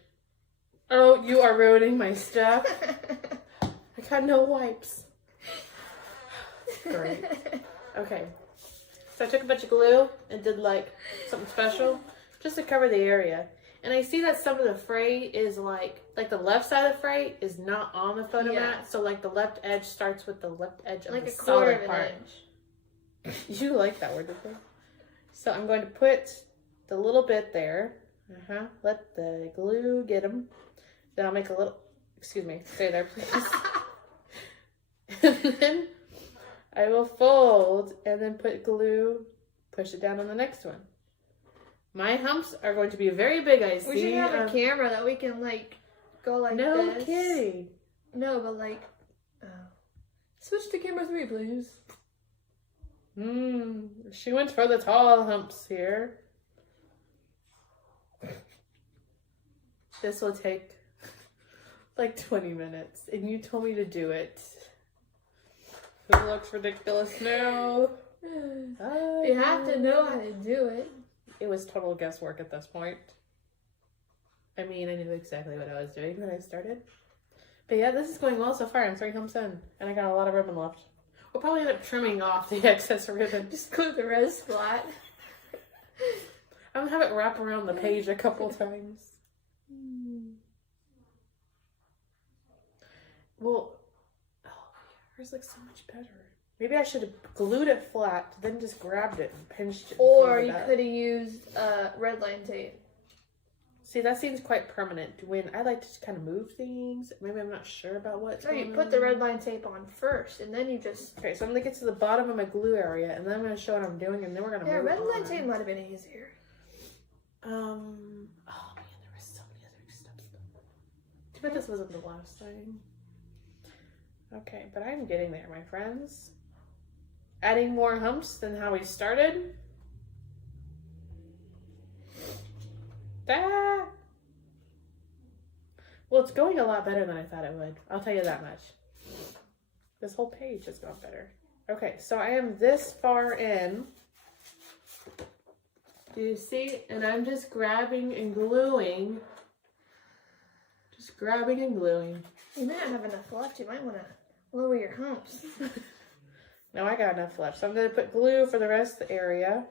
Oh, you are ruining my stuff. I got no wipes. Great. Okay. So I took a bunch of glue and did like something special just to cover the area. And I see that some of the fray is like the left side of the fray is not on the photo mat. So like the left edge starts with the left edge of like the a quarter solid of an part. inch. You like that word, didn't you? So I'm going to put the little bit there. Let the glue get them. Then I'll make a little, excuse me, stay there please. And then I will fold and then put glue, push it down on the next one. My humps are going to be very big, I see. We should have a camera that we can like go like this. No kidding. No, but like, switch to camera 3, please. She went for the tall humps here. This will take like 20 minutes, and you told me to do it. It looks ridiculous now. You have to know how to do it. It was total guesswork at this point. I mean, I knew exactly what I was doing when I started. But yeah, this is going well so far. I'm 3 humps in, and I got a lot of ribbon left. We'll probably end up trimming off the excess ribbon. Just glue the rest flat. I'm gonna have it wrap around the page a couple times. Well, hers looks so much better. Maybe I should have glued it flat, then just grabbed it and pinched it. Or you could have used red line tape. See, that seems quite permanent. When I like to just kind of move things, maybe I'm not sure about what's No, going on. you put the red line tape on first, and then you just... Okay, so I'm going to get to the bottom of my glue area, and then I'm going to show what I'm doing, and then we're going to move on. Yeah, red line tape might have been easier. Oh man, there was so many other steps. Too bad this wasn't the last thing. Okay, but I'm getting there, my friends. Adding more humps than how we started. Well, it's going a lot better than I thought it would. I'll tell you that much. This whole page has gone better. Okay, so I am this far in. Do you see? And I'm just grabbing and gluing. Just grabbing and gluing. You might not have enough left. You might want to lower your humps. No, I got enough left. So I'm going to put glue for the rest of the area.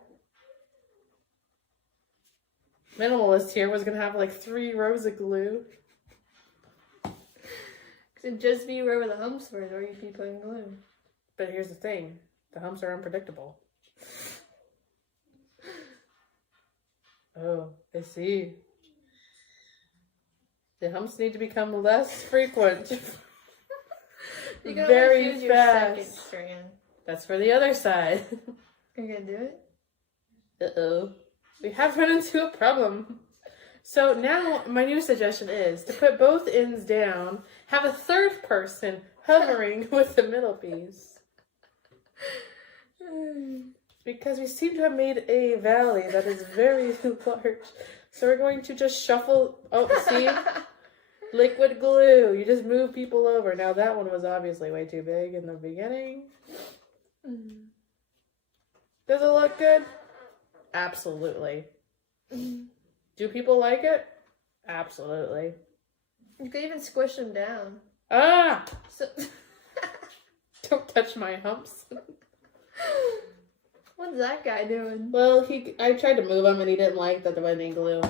Minimalist here was going to have like 3 rows of glue. It'd just be wherever the humps were, or you'd be putting glue. But here's the thing. The humps are unpredictable. Oh, I see. The humps need to become less frequent. You can very always use your fast. second strand. That's for the other side. Are you gonna do it? Uh-oh. We have run into a problem. So now my new suggestion is to put both ends down, have a third person hovering with the middle piece. Because we seem to have made a valley that is very large. So we're going to just shuffle. Oh, see? Liquid glue. You just move people over. Now that one was obviously way too big in the beginning. Does it look good? Absolutely. Do people like it? Absolutely. You could even squish them down. Ah! So Don't touch my humps. what's that guy doing? Well, I tried to move him and he didn't like that there wasn't any glue.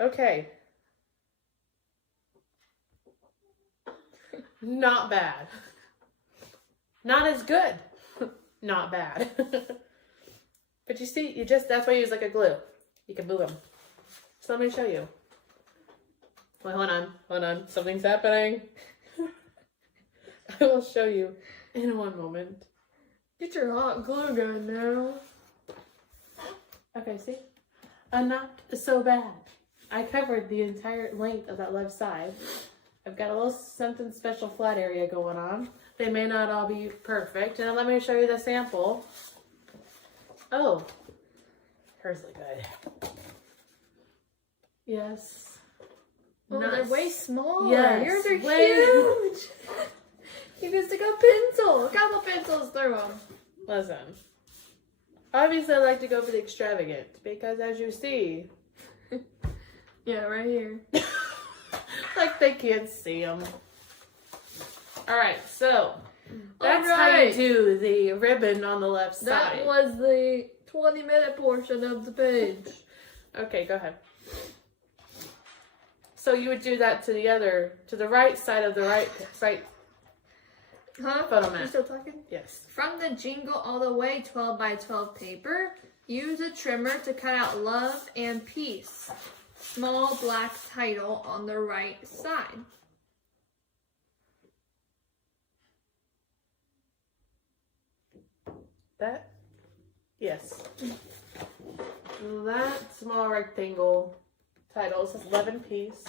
Okay. Not bad. Not as good. Not bad. But you see, that's why you use like a glue. You can move them. So let me show you. Wait, hold on. Something's happening. I will show you in one moment. Get your hot glue gun now. Okay, see? Not so bad. I covered the entire length of that left side. I've got a little something special flat area going on. They may not all be perfect. And let me show you the sample. Oh, hers look good. Yes. Oh, they're way smaller. Yes, Yours are way huge. You can stick a pencil. A couple pencils through them. Listen. Obviously, I like to go for the extravagant because, as you see, Yeah, right here. like they can't see them. All right, so that's how you do the ribbon on the left side. That was the 20-minute portion of the page. Okay, go ahead. So you would do that to the right side of the right photo mat. You still talking? Yes. From the Jingle All the Way 12 by 12 paper, use a trimmer to cut out Love and Peace. Small black title on the right side. That? Yes. That small rectangle title says 11 piece.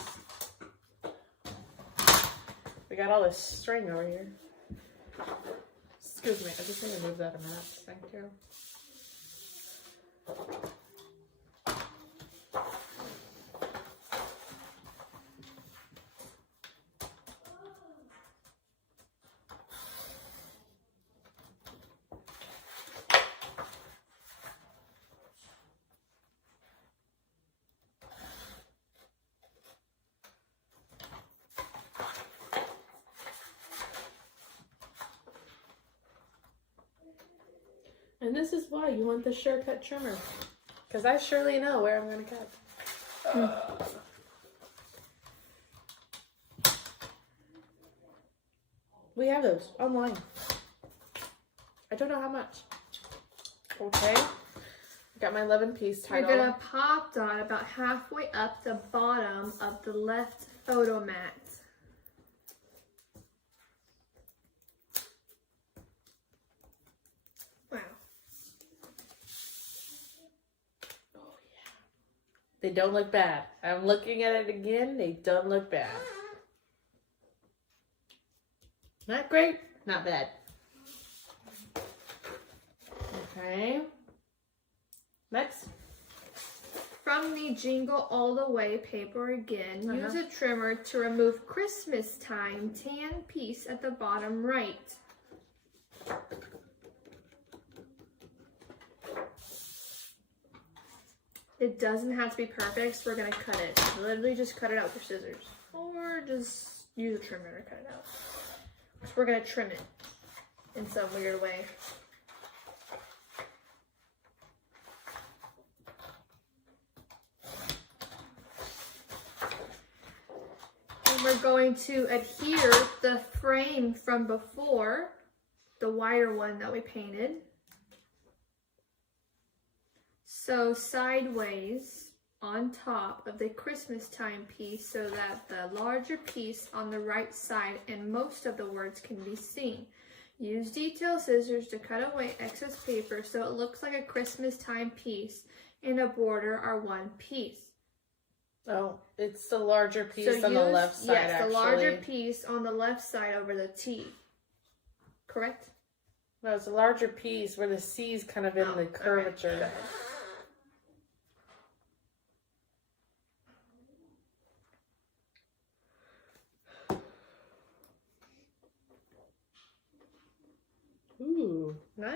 We got all this string over here. Excuse me, I just want to move that a minute. Thank you. And this is why you want the SureCut trimmer. Because I surely know where I'm going to cut. We have those online. I don't know how much. Okay. Got my 11-piece title. You're going to pop dot about halfway up the bottom of the left photo mat. Wow. Oh, yeah. They don't look bad. I'm looking at it again. They don't look bad. Not great, not bad. Okay. Next. From the Jingle All the Way paper again, use a trimmer to remove Christmas time tan piece at the bottom right. It doesn't have to be perfect, so we're going to cut it. Literally just cut it out with scissors. Or just use a trimmer to cut it out. So we're going to trim it in some weird way. And we're going to adhere the frame from before, the wider one that we painted. So sideways on top of the Christmas time piece so that the larger piece on the right side and most of the words can be seen. Use detail scissors to cut away excess paper so it looks like a Christmas time piece and a border are one piece. Oh, it's the larger piece on the left side, yes, actually. the larger piece on the left side over the T. Correct? No, it's a larger piece where the C's kind of in the curvature. Okay. Ooh, nice.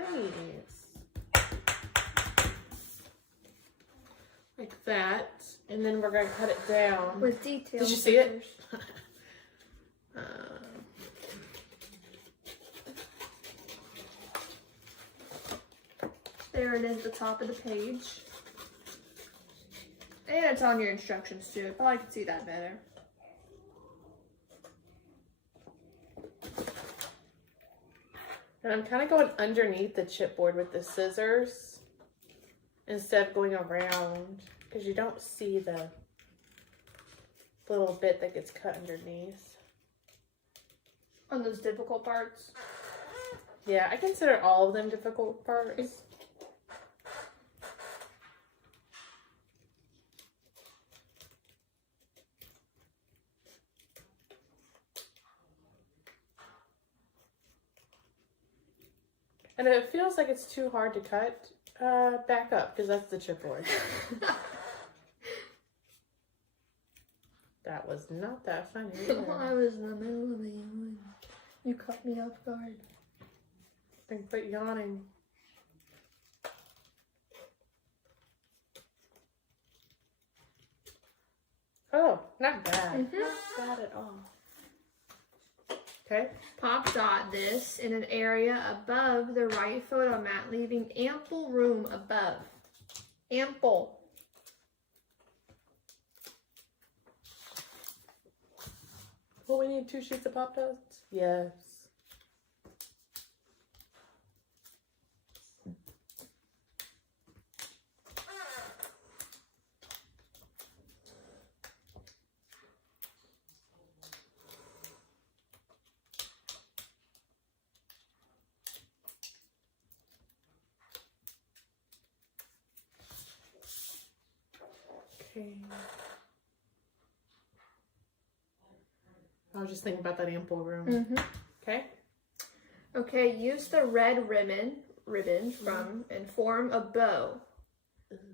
Like that. And then we're going to cut it down. With detail. Did you see it? There it is at the top of the page. And it's on your instructions too. I probably could see that better. And I'm kind of going underneath the chipboard with the scissors instead of going around because you don't see the little bit that gets cut underneath. On those difficult parts? Yeah, I consider all of them difficult parts. And if it feels like it's too hard to cut, back up, because that's the chipboard. That was not that funny. I was in the middle of the yawn. You caught me off guard. Then quit yawning. Oh, not bad. Mm-hmm. Not bad at all. Okay. Pop dot this in an area above the right photo mat, leaving ample room above. Ample. Well, we need 2 sheets of Pop Dots? Yes. Okay. I was just thinking about that ample room. Okay. Okay, use the red ribbon from and form a bow.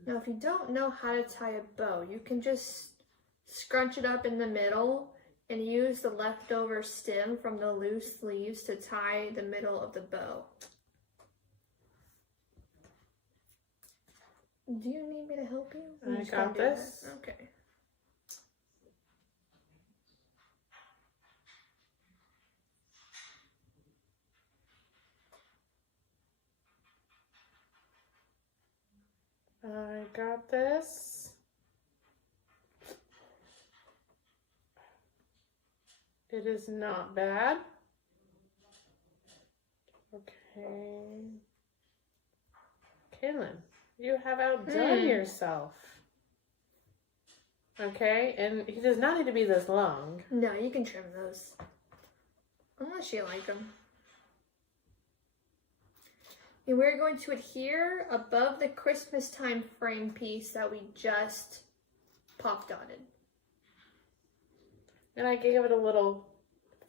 Now, if you don't know how to tie a bow, you can just scrunch it up in the middle and use the leftover stem from the loose leaves to tie the middle of the bow. Do you need me to help you? I got this. Okay. I got this. It is not bad. Okay. Kaylin, you have outdone yourself. Okay, and he does not need to be this long. No, you can trim those. Unless you like them. And we're going to adhere above the Christmas time frame piece that we just pop dotted. And I gave it a little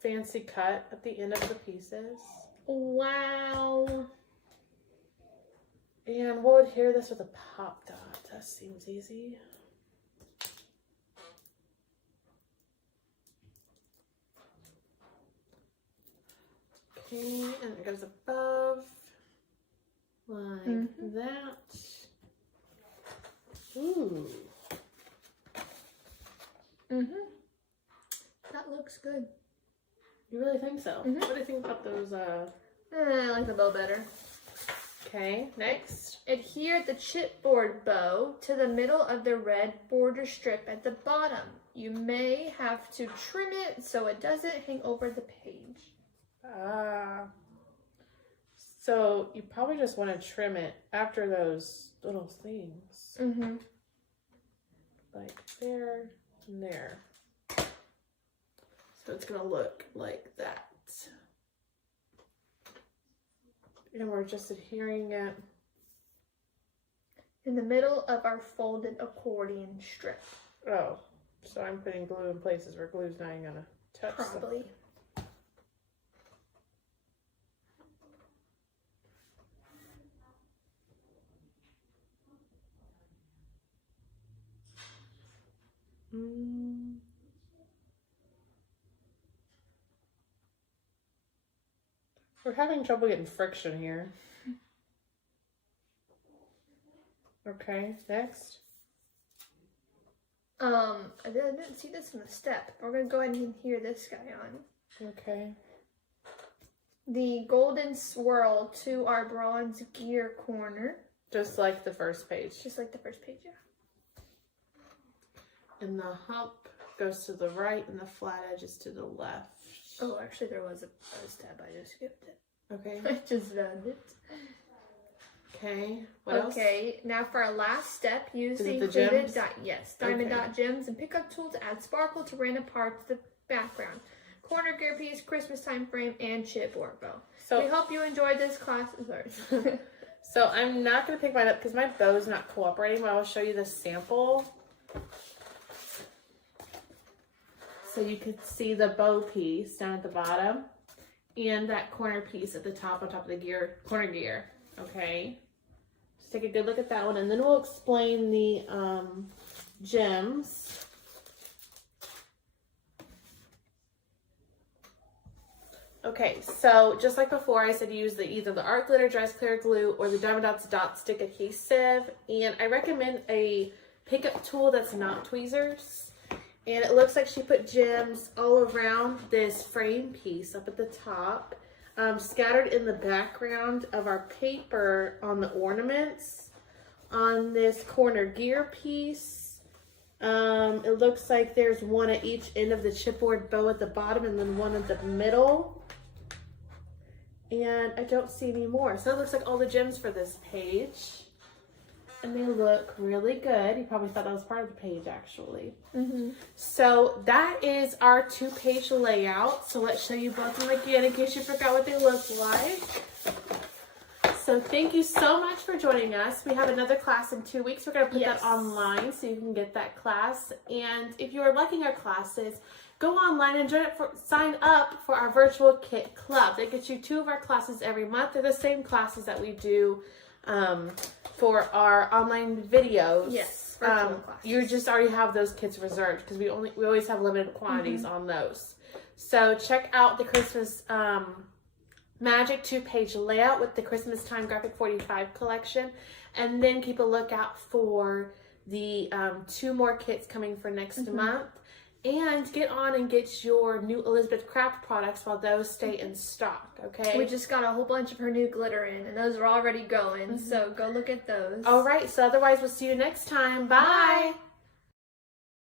fancy cut at the end of the pieces. Wow. And we'll adhere this with a Pop Dot. That seems easy. Okay, and it goes above. Like that. Ooh. That looks good. You really think so? What do you think about those? I like the bow better. Okay, next. Adhere the chipboard bow to the middle of the red border strip at the bottom. You may have to trim it so it doesn't hang over the page. So you probably just want to trim it after those little things. Like there and there. So it's going to look like that. And we're just adhering it in the middle of our folded accordion strip. Oh, so I'm putting glue in places where glue's not even going to touch Probably. Something. We're having trouble getting friction here. Okay, next. I didn't see this in the step. We're gonna go ahead and adhere this guy on. Okay. The golden swirl to our bronze gear corner. Just like the first page. Just like the first page, yeah. And the hump goes to the right and the flat edge is to the left. Oh, actually there was a step. I just skipped it. Okay. I just found it. Okay. What else? Okay, now for our last step, use the the included gems? diamond dot gems and pickup tool to add sparkle to random parts of the background. Corner gear piece, Christmas time frame, and chipboard bow. So we hope you enjoyed this class. Sorry. So I'm not going to pick mine up because my bow's not cooperating, but I will show you the sample. So you can see the bow piece down at the bottom and that corner piece at the top on top of the gear, corner gear. Okay. Just take a good look at that one and then we'll explain the gems. Okay, so just like before, I said use either the art glitter dry clear glue or the Diamond Dots dot stick adhesive, and I recommend a pickup tool that's not tweezers. And it looks like she put gems all around this frame piece up at the top, scattered in the background of our paper on the ornaments, on this corner gear piece. It looks like there's one at each end of the chipboard bow at the bottom and then one at the middle. And I don't see any more. So it looks like all the gems for this page. And they look really good. You probably thought that was part of the page, actually. So that is our 2-page layout. So let's show you both of them again in case you forgot what they look like. So thank you so much for joining us. We have another class in 2 weeks. We're going to put that online so you can get that class. And if you are liking our classes, go online and sign up for our virtual kit club. That gets you 2 of our classes every month. They're the same classes that we do for our online videos. Yes, virtual classes. You just already have those kits reserved because we always have limited quantities on those. So check out the Christmas Magic 2-page layout with the Christmas Time Graphic 45 collection, and then keep a lookout for the 2 more kits coming for next month. And get on and get your new Elizabeth Craft products while those stay in stock, okay? We just got a whole bunch of her new glitter in, and those are already going, so go look at those. All right, so otherwise we'll see you next time. Bye.